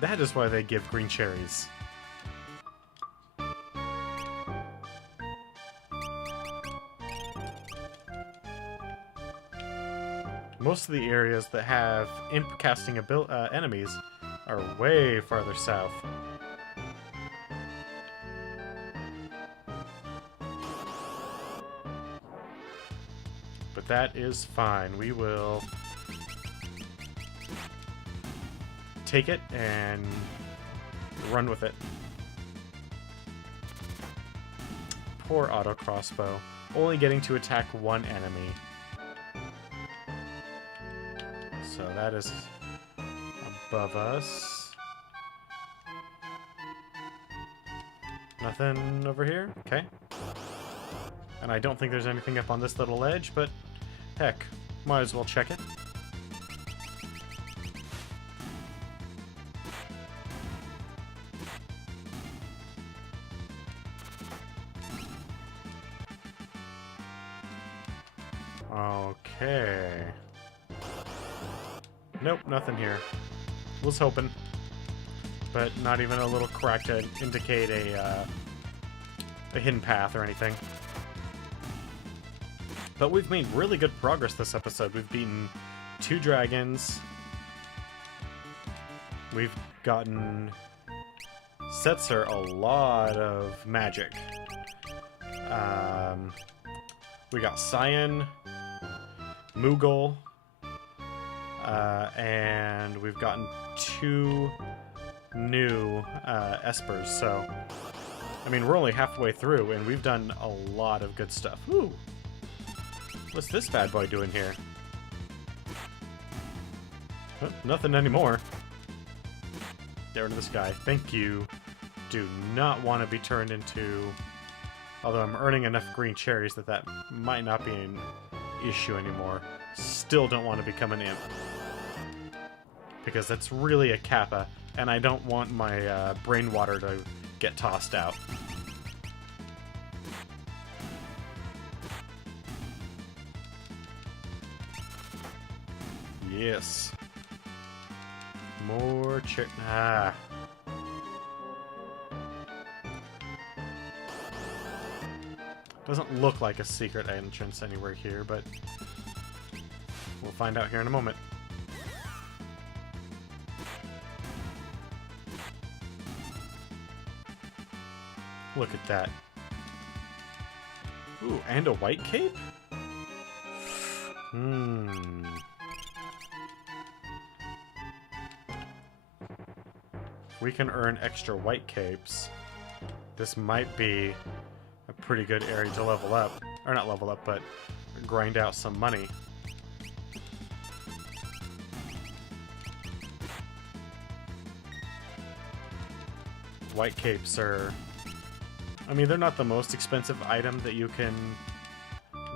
That is why they give green cherries. Most of the areas that have Imp casting enemies are way farther south. But that is fine. We will take it and run with it. Poor auto crossbow. Only getting to attack one enemy. So that is above us. Nothing over here? Okay. And I don't think there's anything up on this little ledge, but heck, might as well check it. Okay. Nope, nothing here. Was hoping. But not even a little crack to indicate a hidden path or anything. But we've made really good progress this episode. We've beaten 2 dragons. We've gotten Setzer a lot of magic. We got Cyan, Moogle, and we've gotten 2 new Espers. So, I mean, we're only halfway through, and we've done a lot of good stuff. Ooh. What's this bad boy doing here? Huh, nothing anymore. Get rid of this guy. Thank you. Do not want to be turned into... Although I'm earning enough green cherries that might not be an issue anymore. Still don't want to become an imp. Because that's really a Kappa, and I don't want my brain water to get tossed out. Yes. More chick. Ah. Doesn't look like a secret entrance anywhere here, but we'll find out here in a moment. Look at that. Ooh, and a white cape? We can earn extra white capes. This might be a pretty good area to level up. Or not level up, but grind out some money. White capes are... I mean, they're not the most expensive item that you can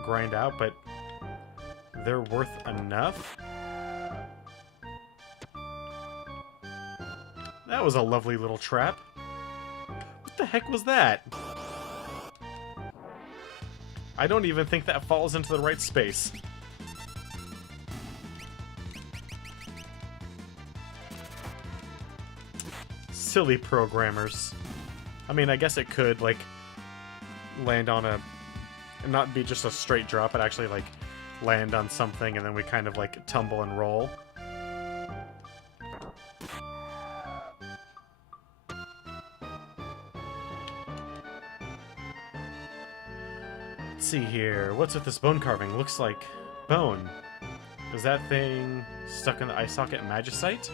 grind out, but they're worth enough That was a lovely little trap. What the heck was that? I don't even think that falls into the right space. Silly programmers. I mean, I guess it could, like, land on a... not be just a straight drop, but actually, like, land on something and then we kind of, like, tumble and roll. Let's see here. What's with this bone carving? Looks like bone. Is that thing stuck in the eye socket magicite?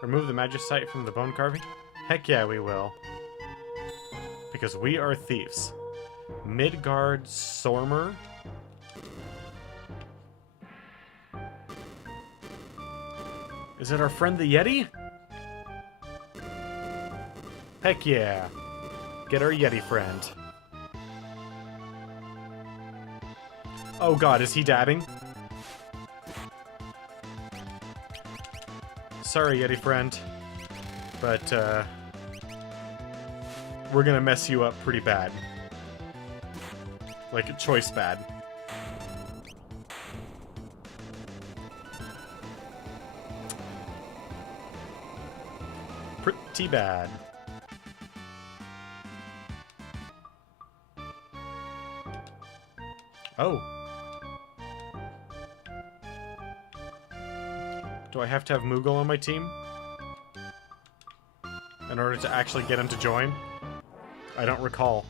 Remove the magicite from the bone carving? Heck yeah, we will. Because we are thieves. Midgard Sormer? Is it our friend the Yeti? Heck yeah. Get our Yeti friend. Oh god, is he dabbing? Sorry, Yeti friend. But, we're gonna mess you up pretty bad. Like, choice bad. Pretty bad. Oh. Do I have to have Moogle on my team? In order to actually get him to join? I don't recall.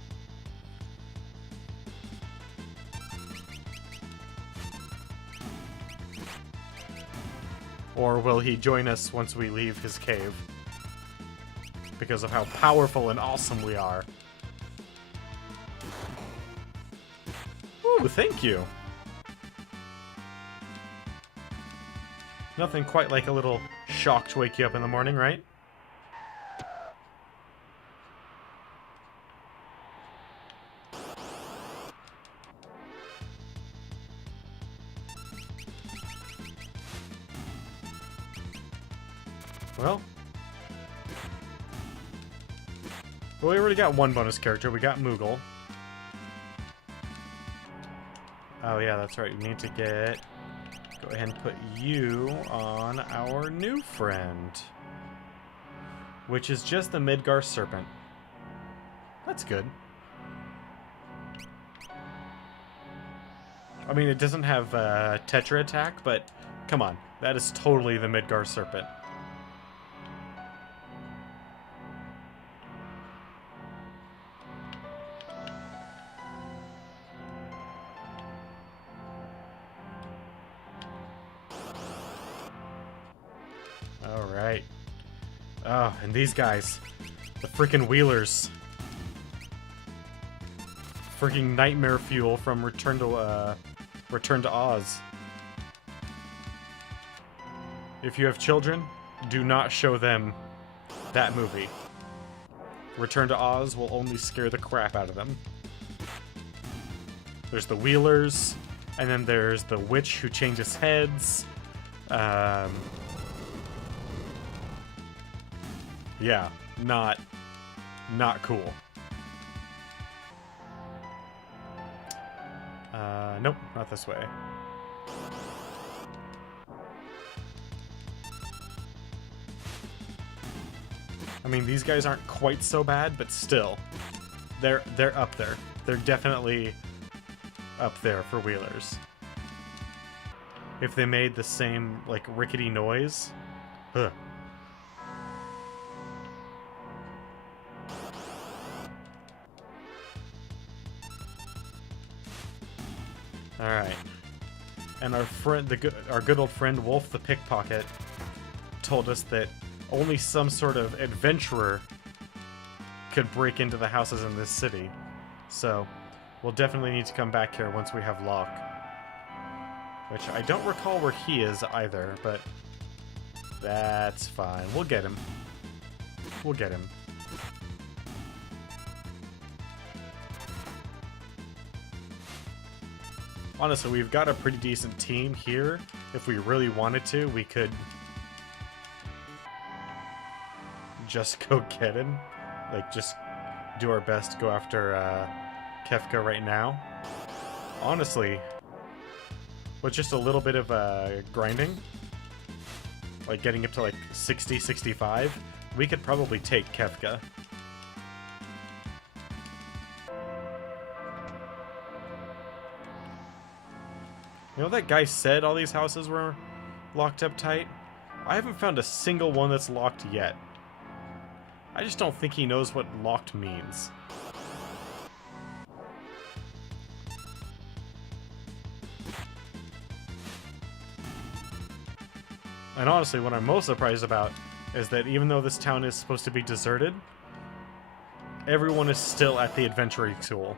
Or will he join us once we leave his cave? Because of how powerful and awesome we are. Ooh, thank you! Nothing quite like a little shock to wake you up in the morning, right? Well, we already got one bonus character. We got Moogle. Oh yeah, that's right. We need to get... Go ahead and put you on our new friend. Which is just the Midgar Serpent. That's good. I mean, it doesn't have Tetra attack, but come on. That is totally the Midgar Serpent. Alright. Oh, and these guys. The freaking Wheelers. Freaking nightmare fuel from Return to Oz. If you have children, do not show them that movie. Return to Oz will only scare the crap out of them. There's the Wheelers, and then there's the witch who changes heads. Yeah, not cool. Nope, not this way. I mean, these guys aren't quite so bad, but still, they're up there. They're definitely up there for Wheelers. If they made the same, like, rickety noise, ugh. Alright. And our friend, our good old friend Wolf the Pickpocket told us that only some sort of adventurer could break into the houses in this city. So, we'll definitely need to come back here once we have luck. Which I don't recall where he is either, but that's fine. We'll get him. We'll get him. Honestly, we've got a pretty decent team here. If we really wanted to, we could just go get him. Like, just do our best to go after Kefka right now. Honestly, with just a little bit of grinding, like getting up to like 60, 65, we could probably take Kefka. You know, that guy said all these houses were locked up tight. I haven't found a single one that's locked yet. I just don't think he knows what locked means. And honestly, what I'm most surprised about is that even though this town is supposed to be deserted, everyone is still at the adventuring school.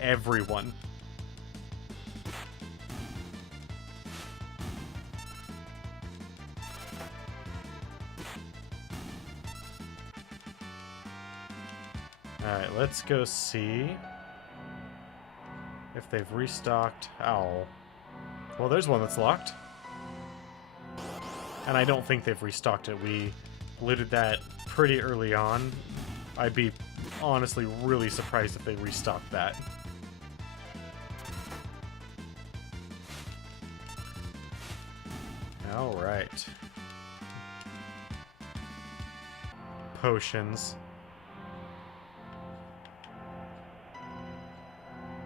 Everyone. Alright, let's go see if they've restocked Owl. Well, there's one that's locked. And I don't think they've restocked it. We looted that pretty early on. I'd be honestly really surprised if they restocked that. Alright. Potions.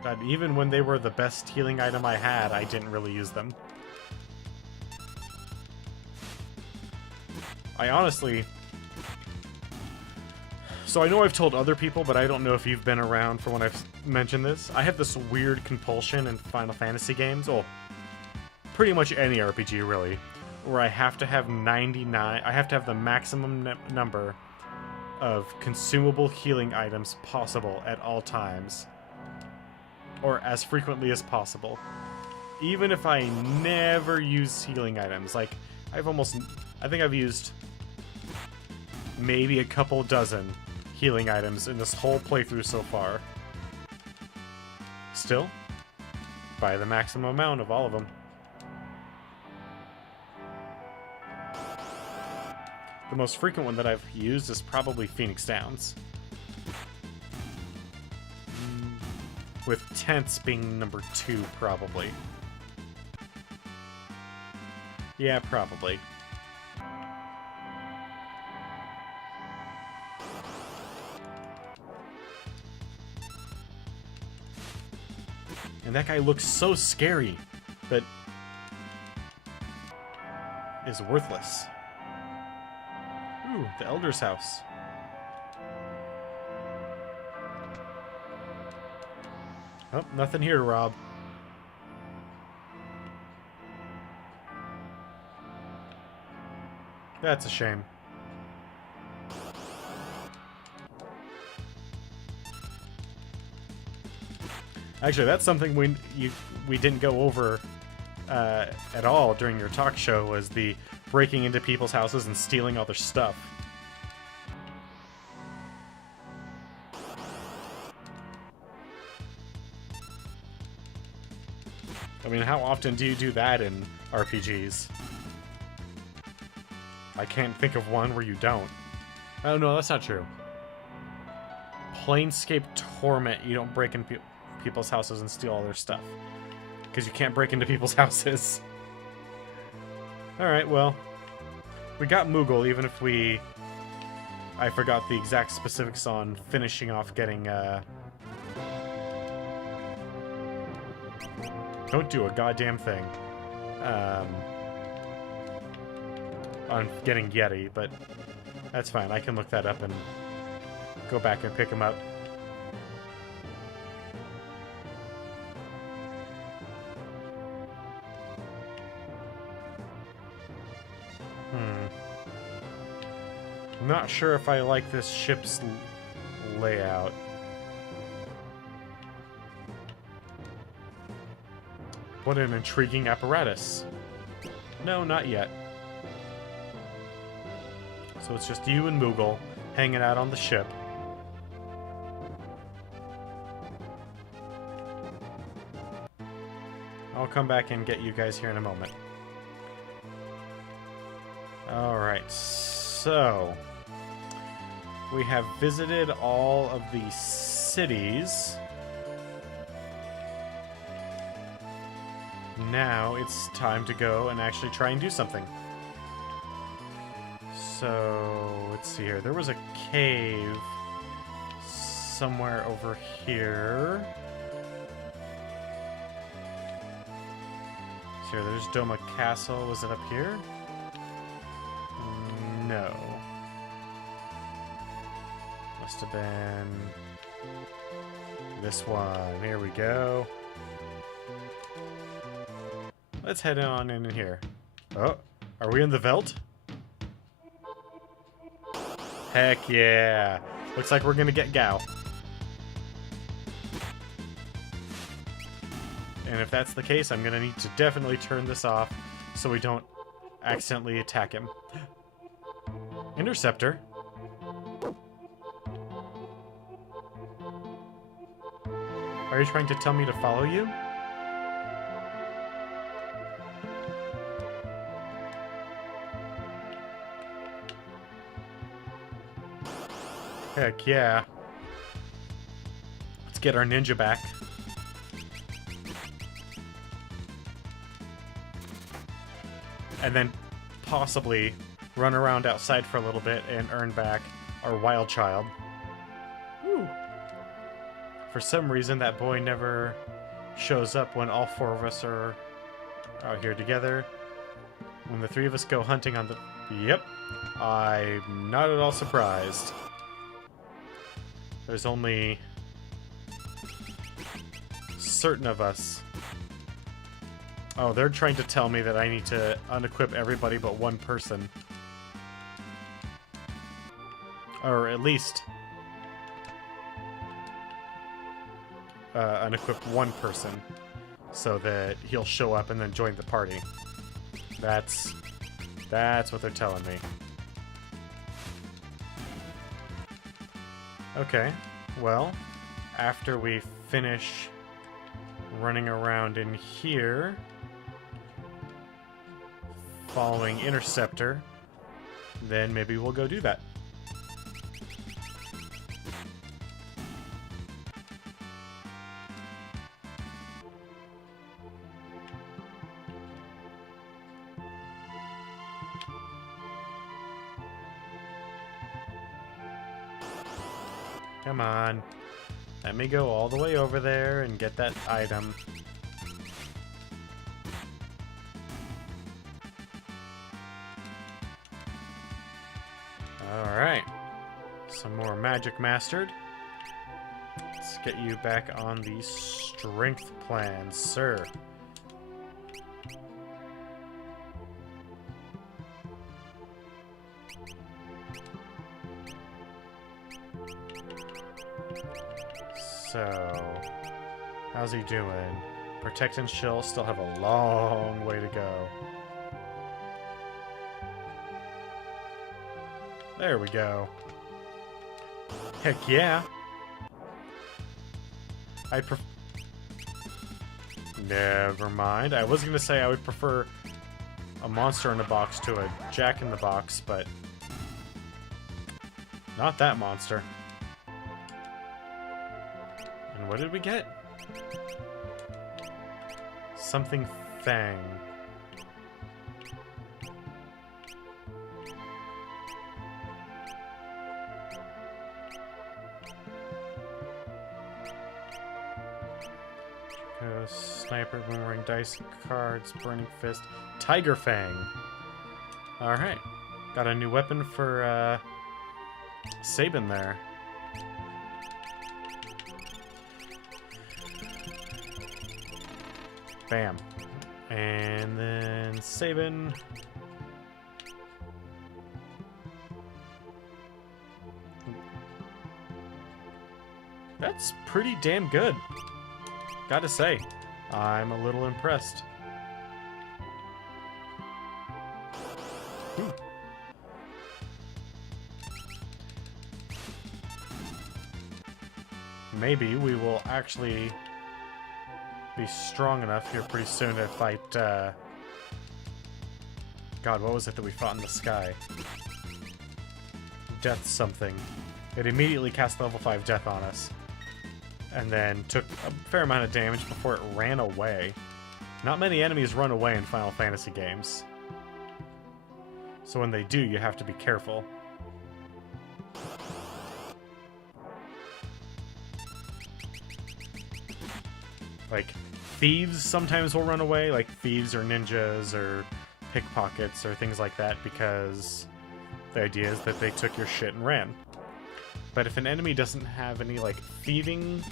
God, even when they were the best healing item I had, I didn't really use them. I honestly... So I know I've told other people, but I don't know if you've been around for when I've mentioned this. I have this weird compulsion in Final Fantasy games, oh, pretty much any RPG really, where I have to have 99... I have to have the maximum number of consumable healing items possible at all times. Or as frequently as possible. Even if I never use healing items. Like, I think I've used maybe a couple dozen healing items in this whole playthrough so far. Still, by the maximum amount of all of them. The most frequent one that I've used is probably Phoenix Downs. With Tents being number 2, probably. Yeah, probably. And that guy looks so scary, but is worthless. Ooh, the Elder's house. Oh, nothing here, Rob. That's a shame. Actually, that's something we didn't go over at all during your talk show, was the breaking into people's houses and stealing all their stuff. I mean, how often do you do that in RPGs? I can't think of one where you don't. Oh no, that's not true. Planescape Torment, you don't break into people's houses and steal all their stuff. Because you can't break into people's houses. Alright, well. We got Moogle, even if I forgot the exact specifics on finishing off getting, Don't do a goddamn thing. On getting Yeti, but that's fine. I can look that up and go back and pick him up. I'm not sure if I like this ship's layout. What an intriguing apparatus. No, not yet. So it's just you and Moogle hanging out on the ship. I'll come back and get you guys here in a moment. Alright, so... we have visited all of the cities. Now it's time to go and actually try and do something. So, let's see here. There was a cave somewhere over here. So here, there's Doma Castle. Was it up here? No. Must have been this one. Here we go. Let's head on in here. Oh, are we in the Veldt? Heck yeah. Looks like we're gonna get Gao. And if that's the case, I'm gonna need to definitely turn this off so we don't accidentally attack him. Interceptor. Are you trying to tell me to follow you? Heck yeah. Let's get our ninja back. And then possibly run around outside for a little bit and earn back our wild child. Woo. For some reason, that boy never shows up when all four of us are out here together. When the three of us go hunting on the... Yep. I'm not at all surprised. There's only certain of us. Oh, they're trying to tell me that I need to unequip everybody but one person. Or at least unequip one person so that he'll show up and then join the party. That's what they're telling me. Okay, well, after we finish running around in here, following Interceptor, then maybe we'll go do that. Come on. Let me go all the way over there and get that item. Alright. Some more magic mastered. Let's get you back on the strength plan, sir. So, how's he doing? Protect and Shield still have a long way to go. There we go. Heck yeah. Never mind. I was gonna say I would prefer a monster in a box to a Jack in the Box, but not that monster. And what did we get? Something Fang. Sniper, Boomerang, Dice Cards, Burning Fist, Tiger Fang. Alright. Got a new weapon for Sabin there. Bam. And then Sabin. That's pretty damn good. Gotta say, I'm a little impressed. Maybe we will actually be strong enough here pretty soon to fight, God, what was it that we fought in the sky? Death something. It immediately cast level 5 death on us. And then took a fair amount of damage before it ran away. Not many enemies run away in Final Fantasy games. So when they do, you have to be careful. Like, thieves sometimes will run away, like thieves or ninjas or pickpockets or things like that, because the idea is that they took your shit and ran. But if an enemy doesn't have any, like, thieving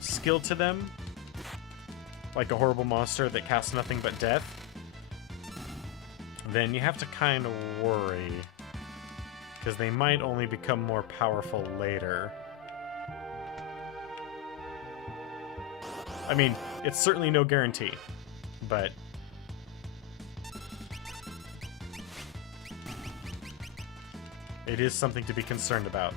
skill to them, like a horrible monster that casts nothing but death, then you have to kind of worry, because they might only become more powerful later. I mean, it's certainly no guarantee, but it is something to be concerned about.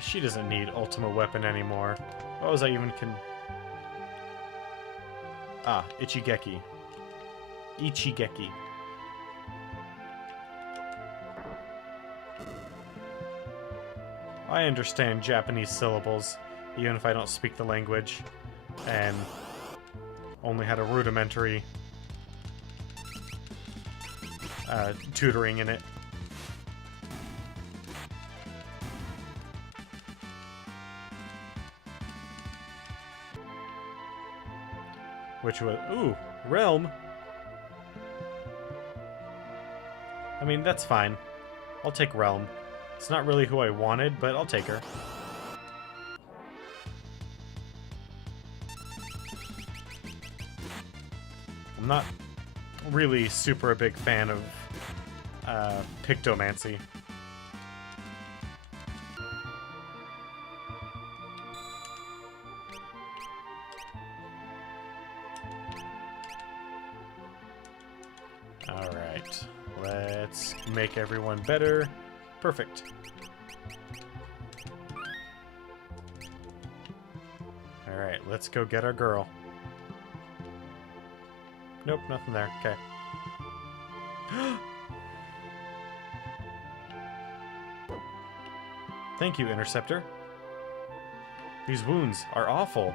She doesn't need Ultima Weapon anymore. What was I even Ah, Ichigeki. Ichigeki. I understand Japanese syllables, even if I don't speak the language, and only had a rudimentary tutoring in it. Which was, ooh, Realm. I mean, that's fine. I'll take Realm. It's not really who I wanted, but I'll take her. I'm not really super a big fan of Pictomancy. Alright, let's make everyone better. Perfect. Alright, let's go get our girl. Nope, nothing there. Okay. Thank you, Interceptor. These wounds are awful.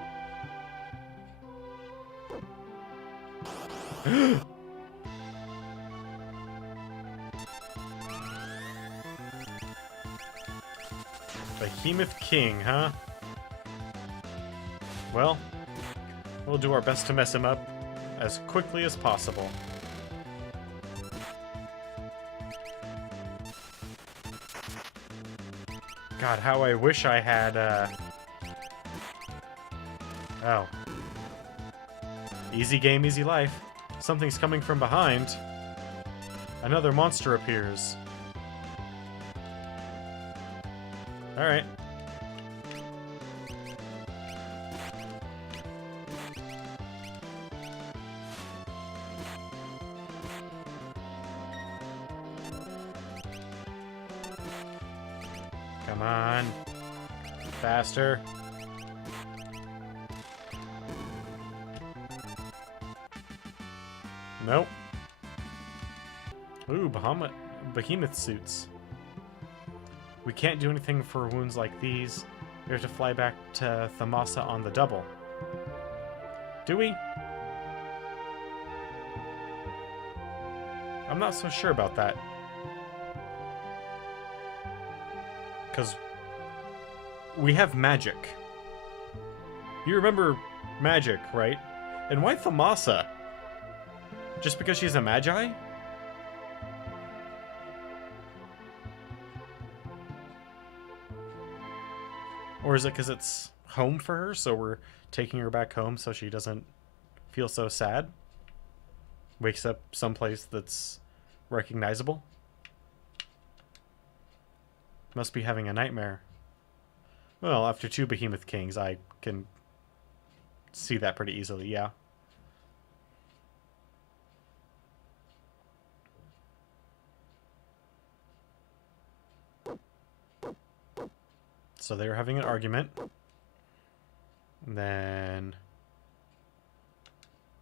Behemoth King, huh? Well, we'll do our best to mess him up as quickly as possible. God, how I wish I had, Oh. Easy game, easy life. Something's coming from behind. Another monster appears. Alright. Come on. Faster. Nope. Ooh, behemoth suits. We can't do anything for wounds like these. We have to fly back to Thamasa on the double. Do we? I'm not so sure about that. Because we have magic. You remember magic, right? And why Thamasa? Just because she's a magi? Or is it because it's home for her, so we're taking her back home so she doesn't feel so sad? Wakes up someplace that's recognizable? Must be having a nightmare. Well, after 2 Behemoth Kings, I can see that pretty easily, yeah. So they were having an argument. And then...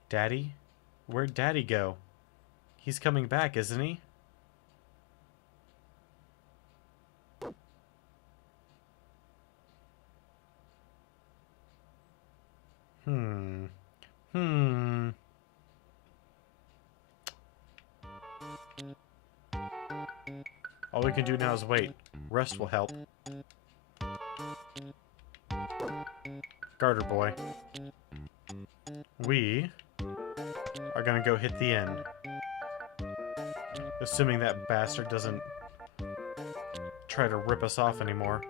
Daddy? Where'd Daddy go? He's coming back, isn't he? Hmm. All we can do now is wait. Rest will help. Garter boy. We are gonna go hit the end. Assuming that bastard doesn't try to rip us off anymore.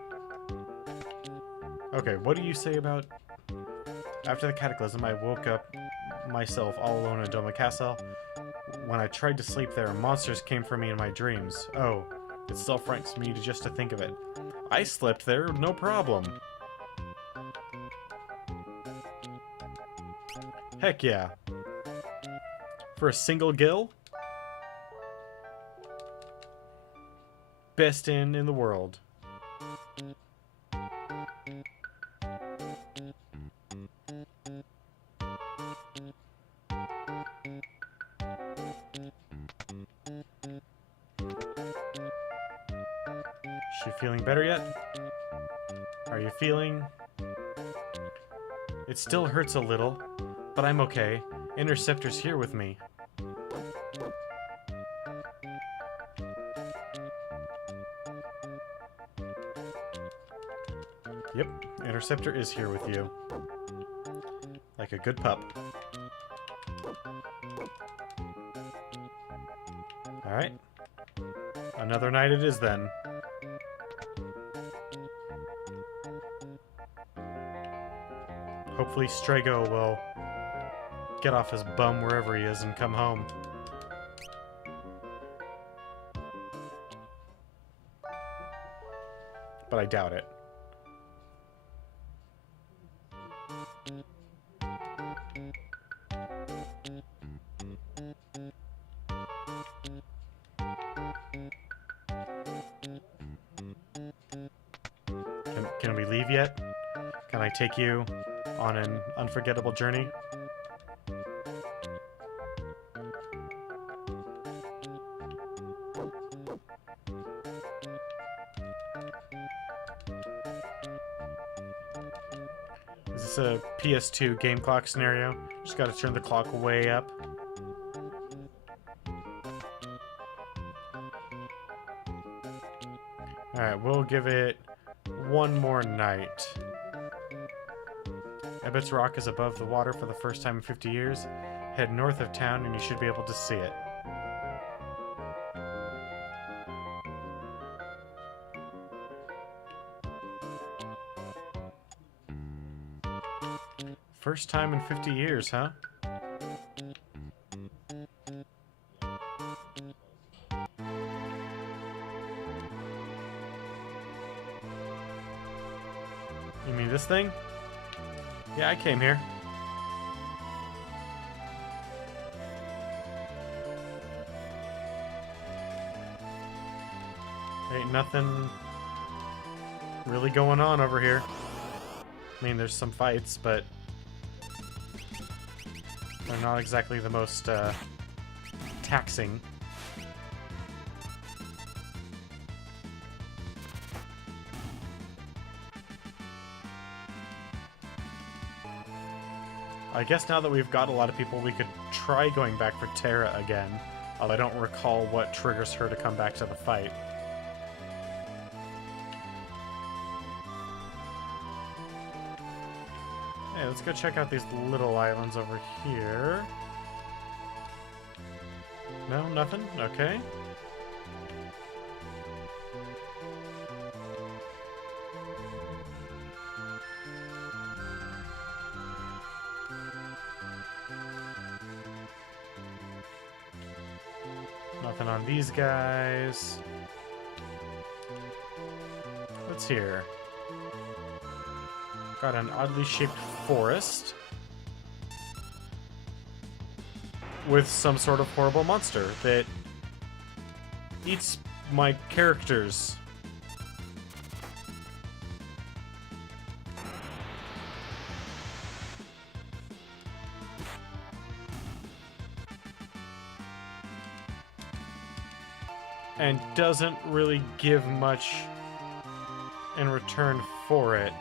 Okay, what do you say about... After the cataclysm, I woke up myself all alone in Doma Castle. When I tried to sleep there, monsters came for me in my dreams. Oh, it still frightens me just to think of it. I slept there, no problem. Heck yeah. For a single gill? Best inn in the world. Is she feeling better yet? Are you feeling... It still hurts a little, but I'm okay. Interceptor's here with me. Yep, Interceptor is here with you. Like a good pup. Alright. Another night it is then. Hopefully Strago will get off his bum wherever he is and come home. But I doubt it. Can we leave yet? Can I take you on an unforgettable journey? Is this a PS2 game clock scenario? Just gotta turn the clock way up. Alright, we'll give it one more night. Ebbets Rock is above the water for the first time in 50 years. Head north of town and you should be able to see it. First time in 50 years, huh? You mean this thing? Yeah, I came here. Ain't nothing really going on over here. I mean, there's some fights, but they're not exactly the most taxing. I guess now that we've got a lot of people, we could try going back for Terra again. Although I don't recall what triggers her to come back to the fight. Hey, let's go check out these little islands over here. No, nothing? Okay. Nothing on these guys. What's here? Got an oddly shaped forest with some sort of horrible monster that eats my characters. and doesn't really give much in return for it.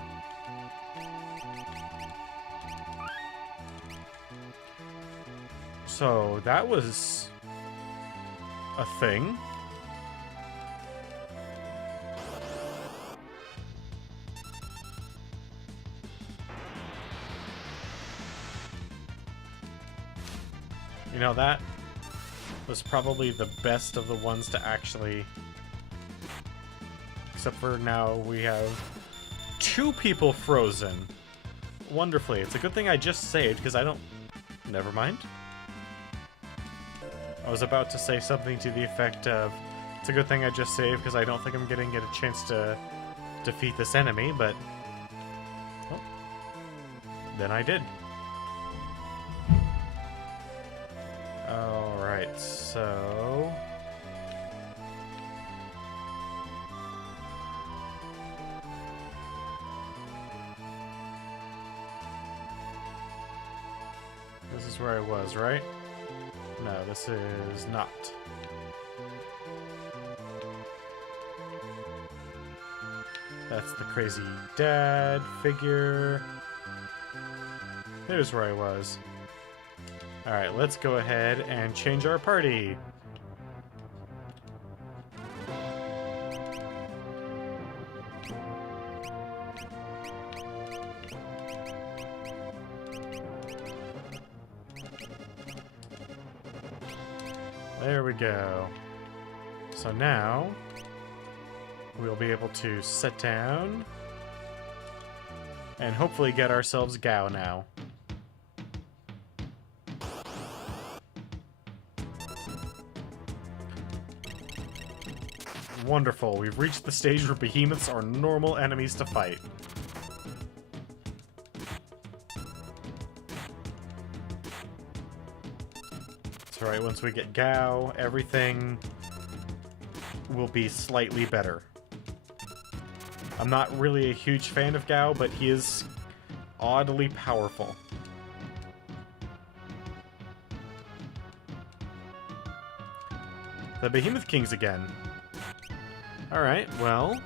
So that was a thing. You know, that was probably the best of the ones to actually... Except for now we have 2 people frozen. Wonderfully. It's a good thing I just saved, because I don't... Never mind. I was about to say something to the effect of, it's a good thing I just saved, because I don't think I'm going to get a chance to defeat this enemy, but... Oh. Then I did. Alright, so... This is where I was, right? No, this is not. That's the crazy dad figure. Here's where I was. Alright, let's go ahead and change our party. There we go. So now, we'll be able to sit down and hopefully get ourselves Gao now. Wonderful, we've reached the stage where behemoths are normal enemies to fight. That's right, once we get Gao, everything will be slightly better. I'm not really a huge fan of Gao, but he is oddly powerful. The Behemoth Kings again. Alright, well...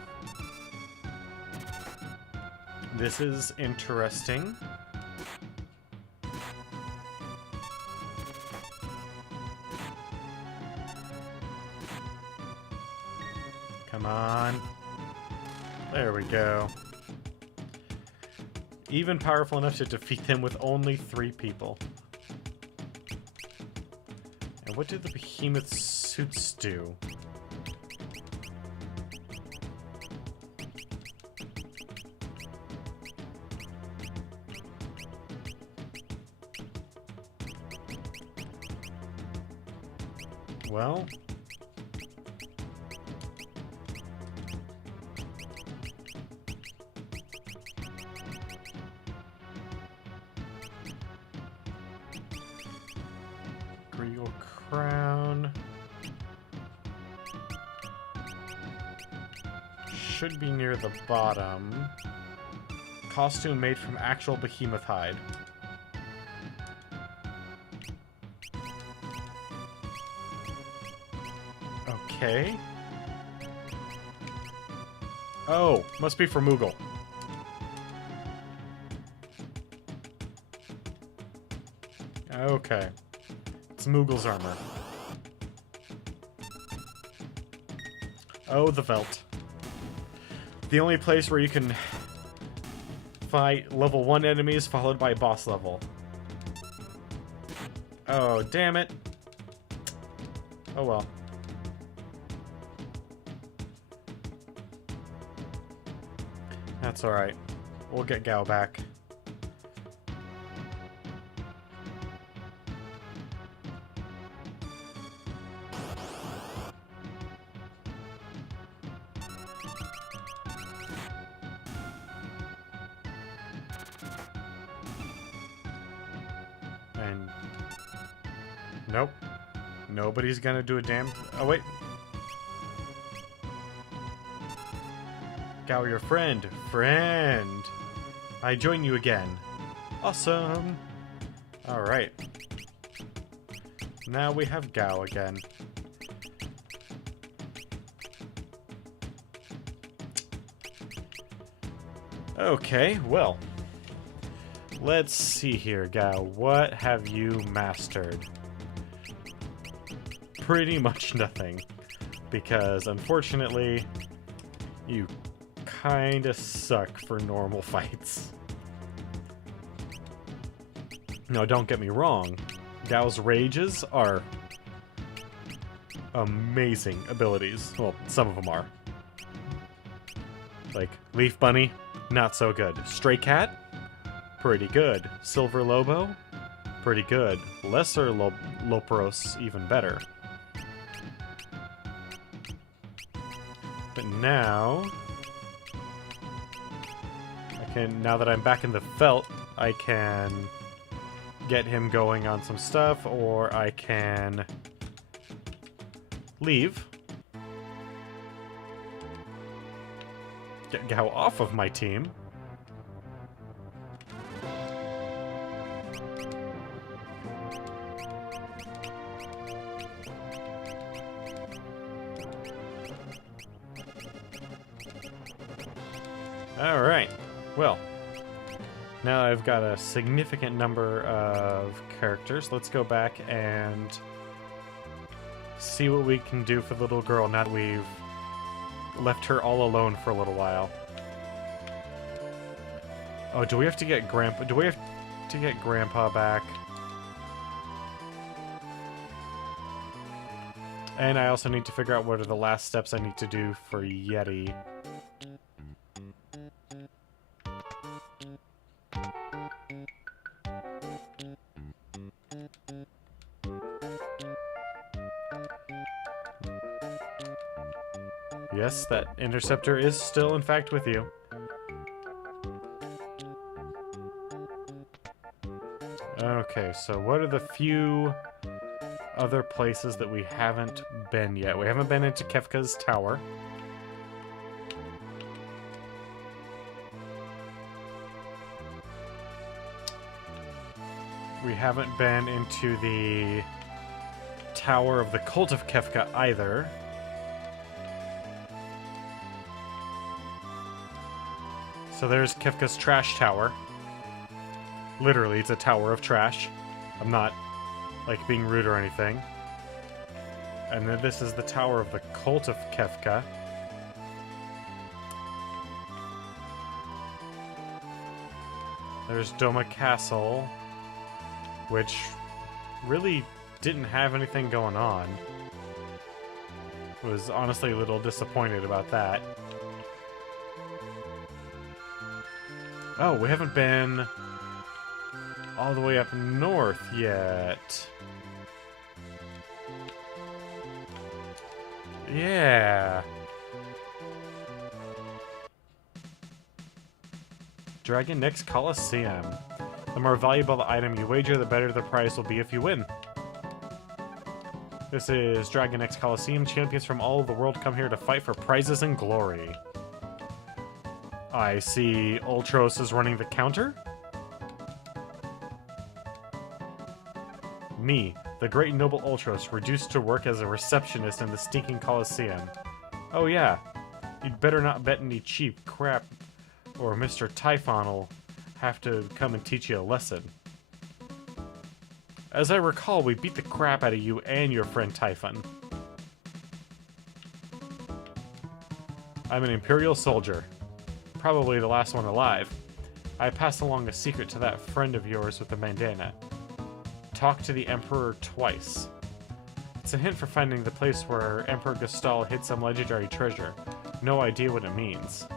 This is interesting. Come on. There we go. Even powerful enough to defeat them with only 3 people. And what do the behemoth suits do? Well... Regal Crown... should be near the bottom. Costume made from actual behemoth hide. Okay. Oh, must be for Moogle. Okay. It's Moogle's armor. Oh, the Velt. The only place where you can fight level 1 enemies followed by boss level. Oh, damn it. Oh well. That's alright. We'll get Gao back. And... nope. Nobody's gonna do a damn... oh, wait. Gao, your friend. Friend! I join you again. Awesome! Alright. Now we have Gao again. Okay, well. Let's see here, Gao. What have you mastered? Pretty much nothing. Because, unfortunately, you kinda suck for normal fights. No, don't get me wrong. Gao's rages are amazing abilities. Well, some of them are. Like, Leaf Bunny, not so good. Stray Cat, pretty good. Silver Lobo, pretty good. Lesser Lopros, even better. But now... now that I'm back in the Felt, I can get him going on some stuff, or I can leave. Get Gao off of my team. Alright, well, now I've got a significant number of characters. Let's go back and see what we can do for the little girl now that we've left her all alone for a little while. Oh, do we have to get Grandpa? Do we have to get Grandpa back? And I also need to figure out what are the last steps I need to do for Yeti. Yes, that interceptor is still, in fact, with you. Okay, so what are the few other places that we haven't been yet? We haven't been into Kefka's tower. We haven't been into the Tower of the Cult of Kefka either. So there's Kefka's trash tower. Literally, it's a tower of trash. I'm not, like, being rude or anything. And then this is the Tower of the Cult of Kefka. There's Doma Castle, which really didn't have anything going on. Was honestly a little disappointed about that. Oh, we haven't been all the way up north yet. Yeah. Dragon Neck's Coliseum. The more valuable the item you wager, the better the prize will be if you win. This is Dragon Neck's Coliseum. Champions from all over the world come here to fight for prizes and glory. I see Ultros is running the counter. Me, the great noble Ultros, reduced to work as a receptionist in the stinking Coliseum. Oh yeah, you'd better not bet any cheap crap, or Mr. Typhon will have to come and teach you a lesson. As I recall, we beat the crap out of you and your friend Typhon. I'm an Imperial soldier. Probably the last one alive. I passed along a secret to that friend of yours with the bandana. Talk to the Emperor twice. It's a hint for finding the place where Emperor Gestal hid some legendary treasure. No idea what it means.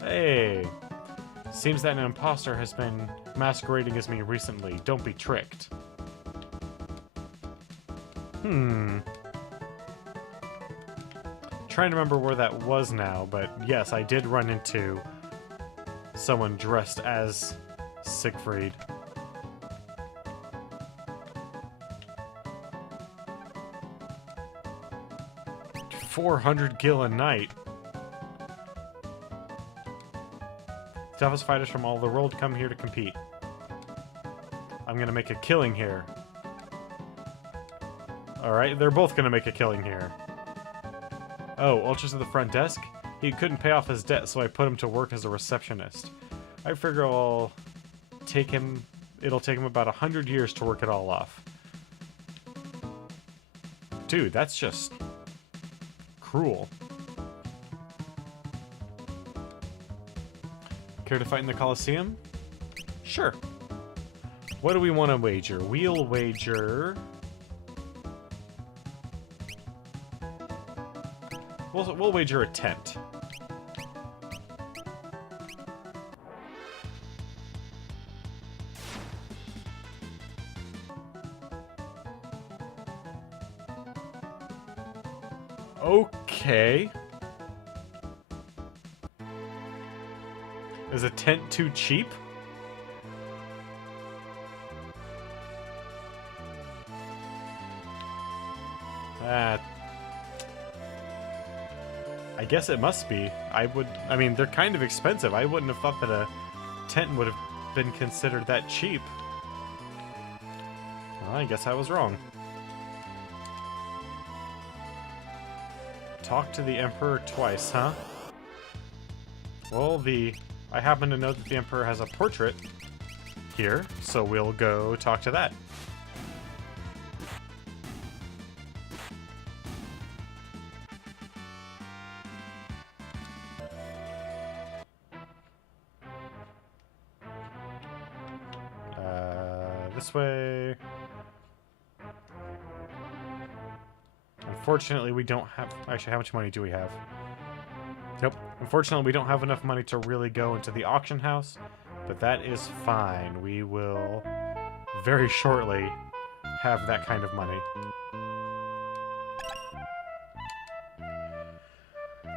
Hey! Seems that an imposter has been masquerading as me recently. Don't be tricked. Trying to remember where that was now, but yes, I did run into someone dressed as Siegfried. $400 gil a night. Toughest fighters from all the world come here to compete. I'm gonna make a killing here. Alright, they're both gonna make a killing here. Oh, Ultra's at the front desk? He couldn't pay off his debt, so I put him to work as a receptionist. I figure it'll take him about 100 years to work it all off. Dude, that's just cruel. Care to fight in the Coliseum? Sure. What do we want to wager? We'll wager... We'll wager a tent. Okay. Is a tent too cheap? I guess it must be. I mean, they're kind of expensive. I wouldn't have thought that a tent would have been considered that cheap. Well, I guess I was wrong. Talk to the Emperor twice, huh? Well, I happen to know that the Emperor has a portrait here, so we'll go talk to that. This way. Unfortunately, we don't have... Actually, how much money do we have? Nope. Unfortunately, we don't have enough money to really go into the auction house, but that is fine. We will very shortly have that kind of money.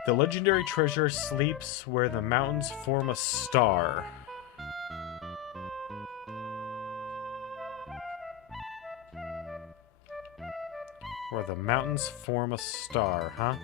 The legendary treasure sleeps where the mountains form a star. Where the mountains form a star, huh?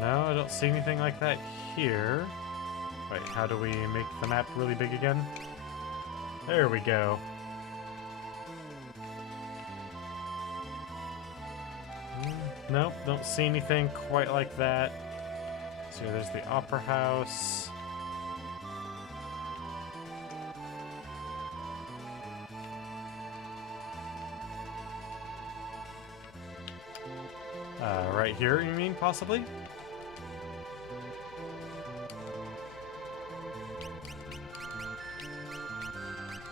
No, I don't see anything like that here. Wait, how do we make the map really big again? There we go. Nope, don't see anything quite like that. So there's the Opera House. Right here, you mean, possibly?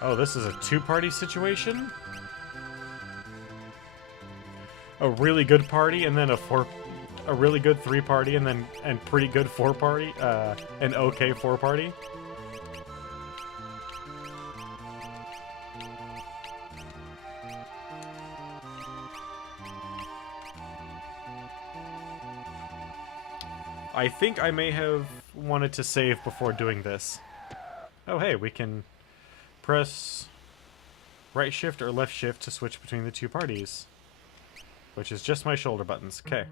Oh, this is a two-party situation? A really good party, and then a really good three-party, and pretty good four-party? An okay four-party? I think I may have wanted to save before doing this. Oh, hey, we can press right shift or left shift to switch between the two parties. Which is just my shoulder buttons. Okay.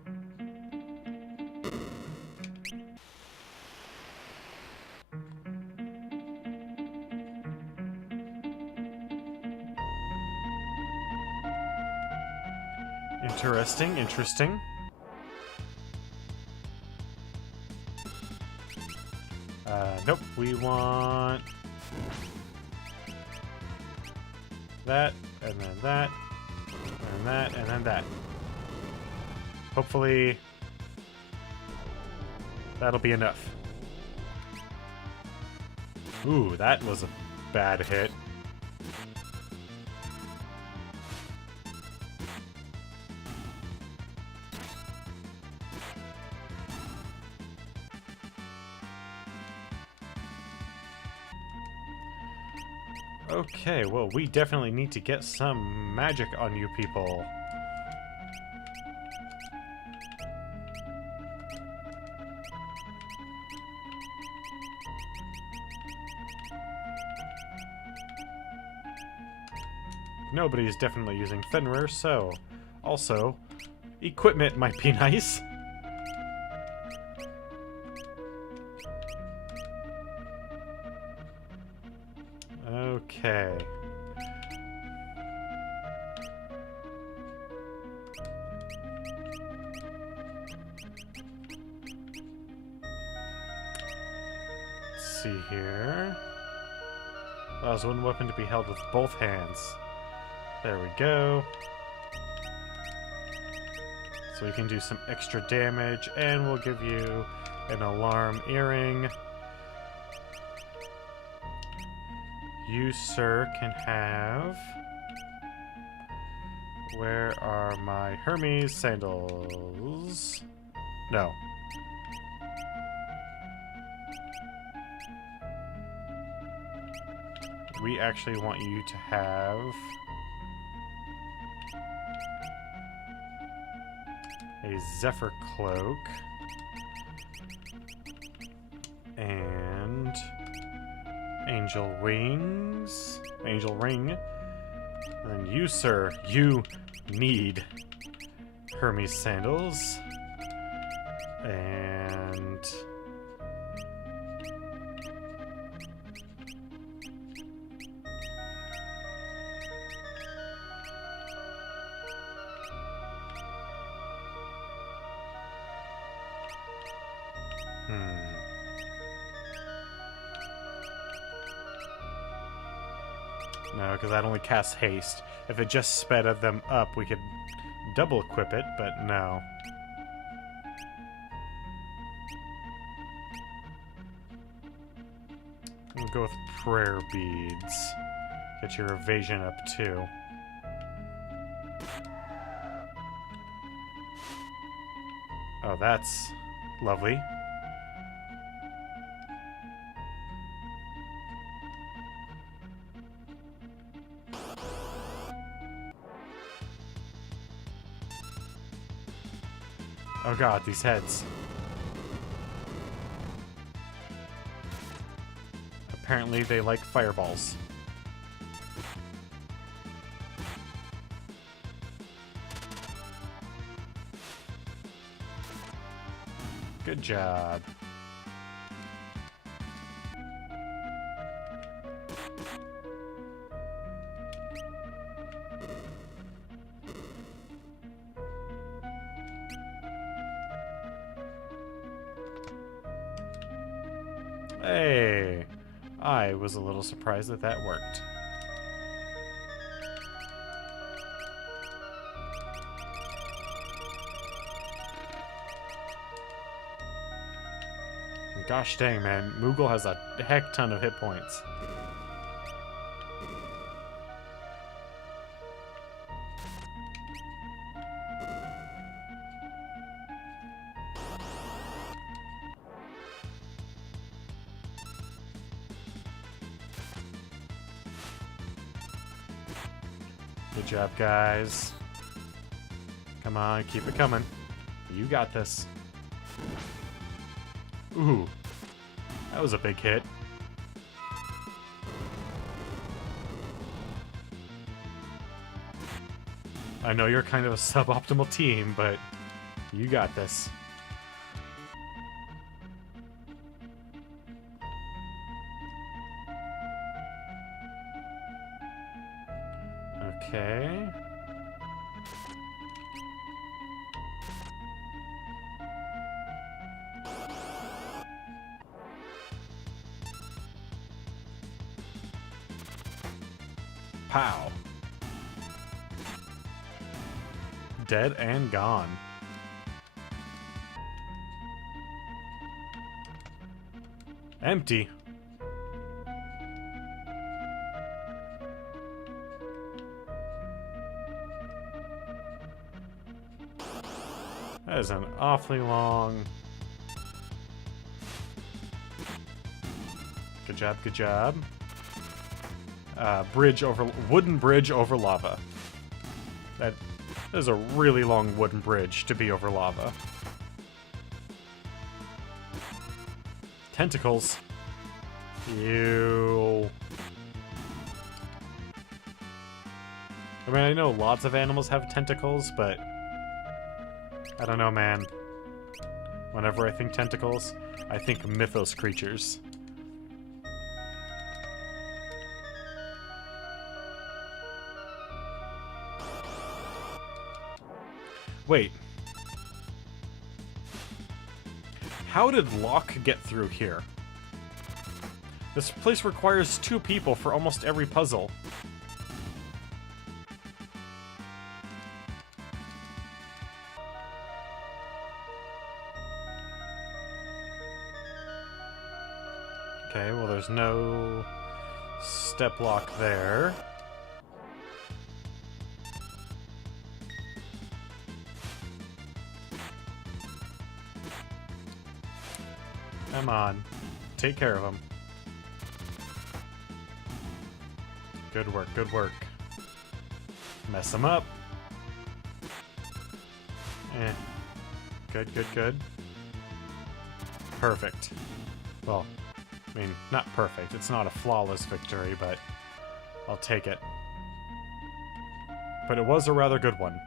Interesting, interesting. Nope, we want that, and then that, and that, and then that. Hopefully, that'll be enough. Ooh, that was a bad hit. Okay, well, we definitely need to get some magic on you people. nobody's definitely using Fenrir, so also equipment might be nice. Okay. Let's see here. Allows one weapon to be held with both hands. There we go. So we can do some extra damage, and we'll give you an alarm earring. You, sir, can have... Where are my Hermes sandals? No. We actually want you to have... a Zephyr cloak. And... angel wings. Angel ring. And then you, sir, you need Hermes sandals. And... No, because that only casts haste. If it just sped them up, we could double equip it, but no. We'll go with prayer beads. Get your evasion up too. Oh, that's lovely. Oh god, these heads. Apparently they like fireballs. Good job. Hey, I was a little surprised that that worked. Gosh dang, man, Moogle has a heck ton of hit points. Good job, guys. Come on, keep it coming. You got this. Ooh, that was a big hit. I know you're kind of a suboptimal team, but you got this. Okay. Pow. Dead and gone. Empty. That is an awfully long... Good job, good job. Wooden bridge over lava. That is a really long wooden bridge to be over lava. Tentacles. Ew. I mean, I know lots of animals have tentacles, but I don't know, man. Whenever I think tentacles, I think mythos creatures. Wait. How did Locke get through here? This place requires 2 people for almost every puzzle. Okay, well there's no step lock there. Come on. Take care of him. Good work, good work. Mess him up. Eh. Good, good, good. Perfect. Well, I mean, not perfect. It's not a flawless victory, but I'll take it. But it was a rather good one.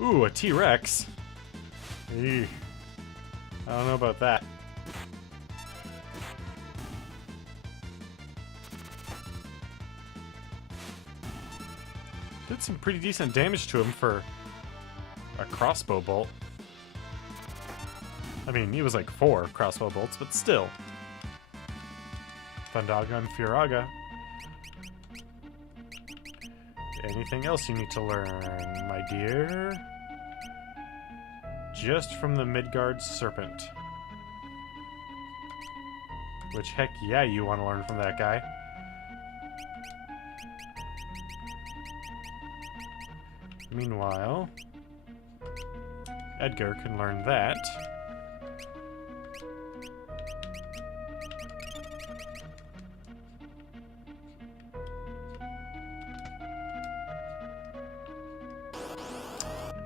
Ooh, a T-Rex. Eee. I don't know about that. Did some pretty decent damage to him for a crossbow bolt. I mean, he was like 4 crossbow bolts, but still. Thundaga and Furaga. Anything else you need to learn, my dear? Just from the Midgard Serpent. Which, heck yeah, you want to learn from that guy. Meanwhile, Edgar can learn that.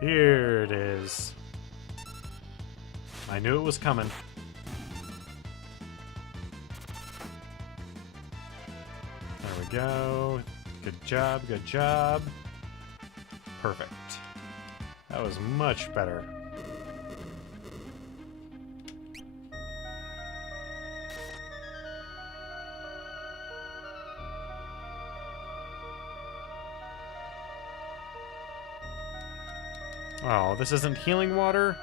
Here it is. I knew it was coming. There we go. Good job, good job. Perfect. That was much better. Oh, this isn't healing water?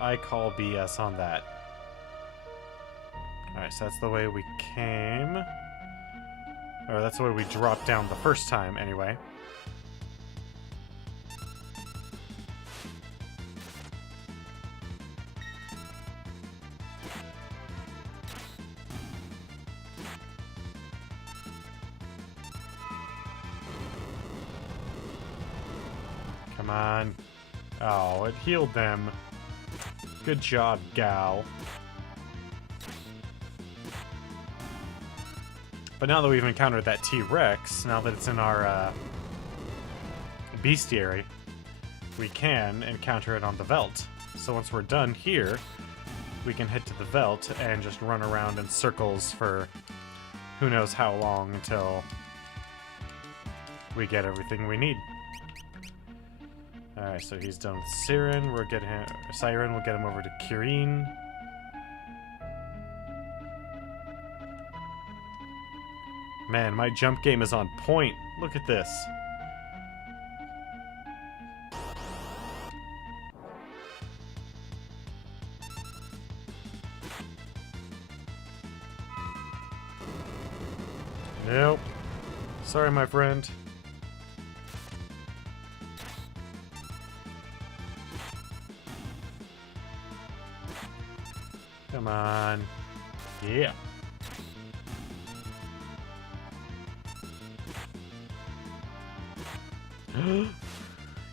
I call BS on that. Alright, so that's the way we came. Or that's the way we dropped down the first time, anyway. Come on. Oh, it healed them. Good job, gal. But now that we've encountered that T-Rex, now that it's in our bestiary, we can encounter it on the Veldt. So once we're done here, we can head to the Veldt and just run around in circles for who knows how long until we get everything we need. Alright, so he's done with Siren. We'll get him. Siren, we'll get him over to Kirin. Man, my jump game is on point. Look at this. Nope. Sorry, my friend. Come on. Yeah.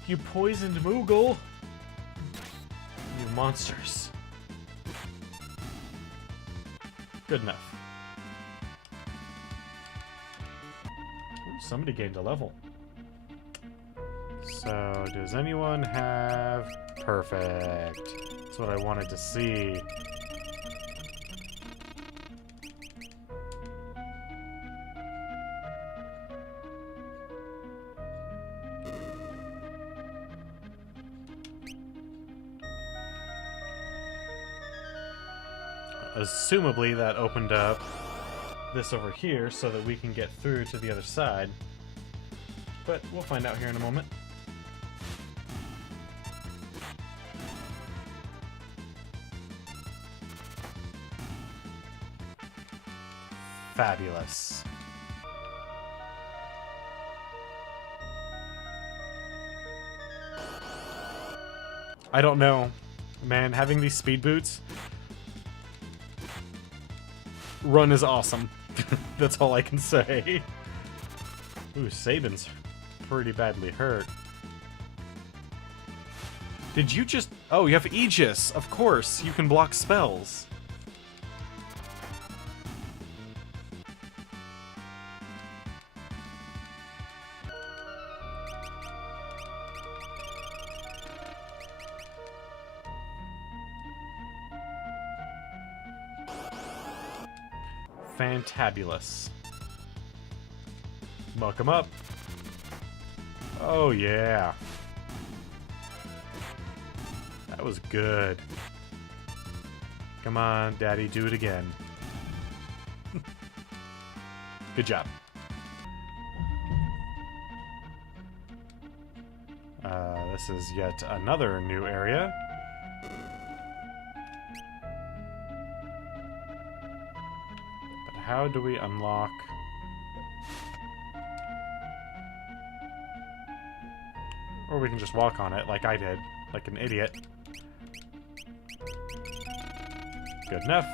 You poisoned Moogle! You monsters. Good enough. Ooh, somebody gained a level. So, does anyone have... Perfect. That's what I wanted to see. assumably that opened up this over here so that we can get through to the other side. But we'll find out here in a moment. Fabulous. I don't know. Man, having these speed boots... Run is awesome. That's all I can say. Ooh, Sabin's pretty badly hurt. Did you just... Oh, you have Aegis. Of course, you can block spells. Fantabulous. Welcome up. Oh yeah. That was good. Come on, Daddy, do it again. Good job. This is yet another new area. But how do we unlock... Or we can just walk on it like I did, like an idiot. Good enough.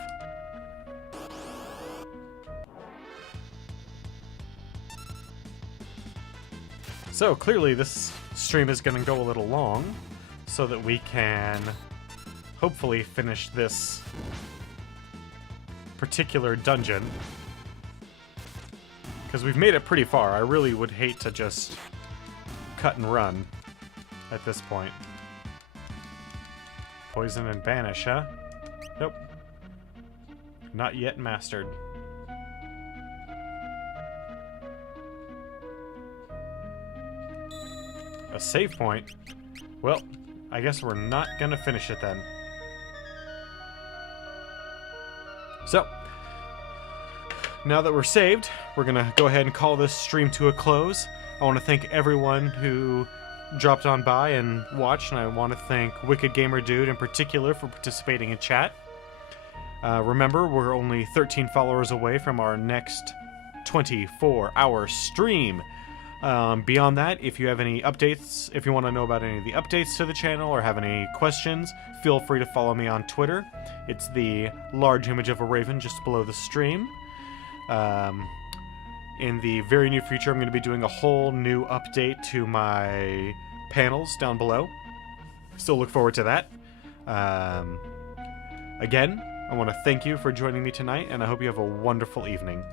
So clearly this stream is going to go a little long so that we can hopefully finish this particular dungeon. Because we've made it pretty far. I really would hate to just cut and run at this point. Poison and banish, huh? Nope. Not yet mastered. A save point? Well, I guess we're not gonna finish it then. So, now that we're saved, we're gonna go ahead and call this stream to a close. I want to thank everyone who dropped on by and watched, and I want to thank Wicked Gamer Dude in particular for participating in chat. Remember, we're only 13 followers away from our next 24-hour stream. Beyond that, if you have any updates, if you want to know about any of the updates to the channel or have any questions, feel free to follow me on Twitter. It's the large image of a raven just below the stream. In the very near future, I'm going to be doing a whole new update to my panels down below. Still look forward to that. Again, I want to thank you for joining me tonight, and I hope you have a wonderful evening.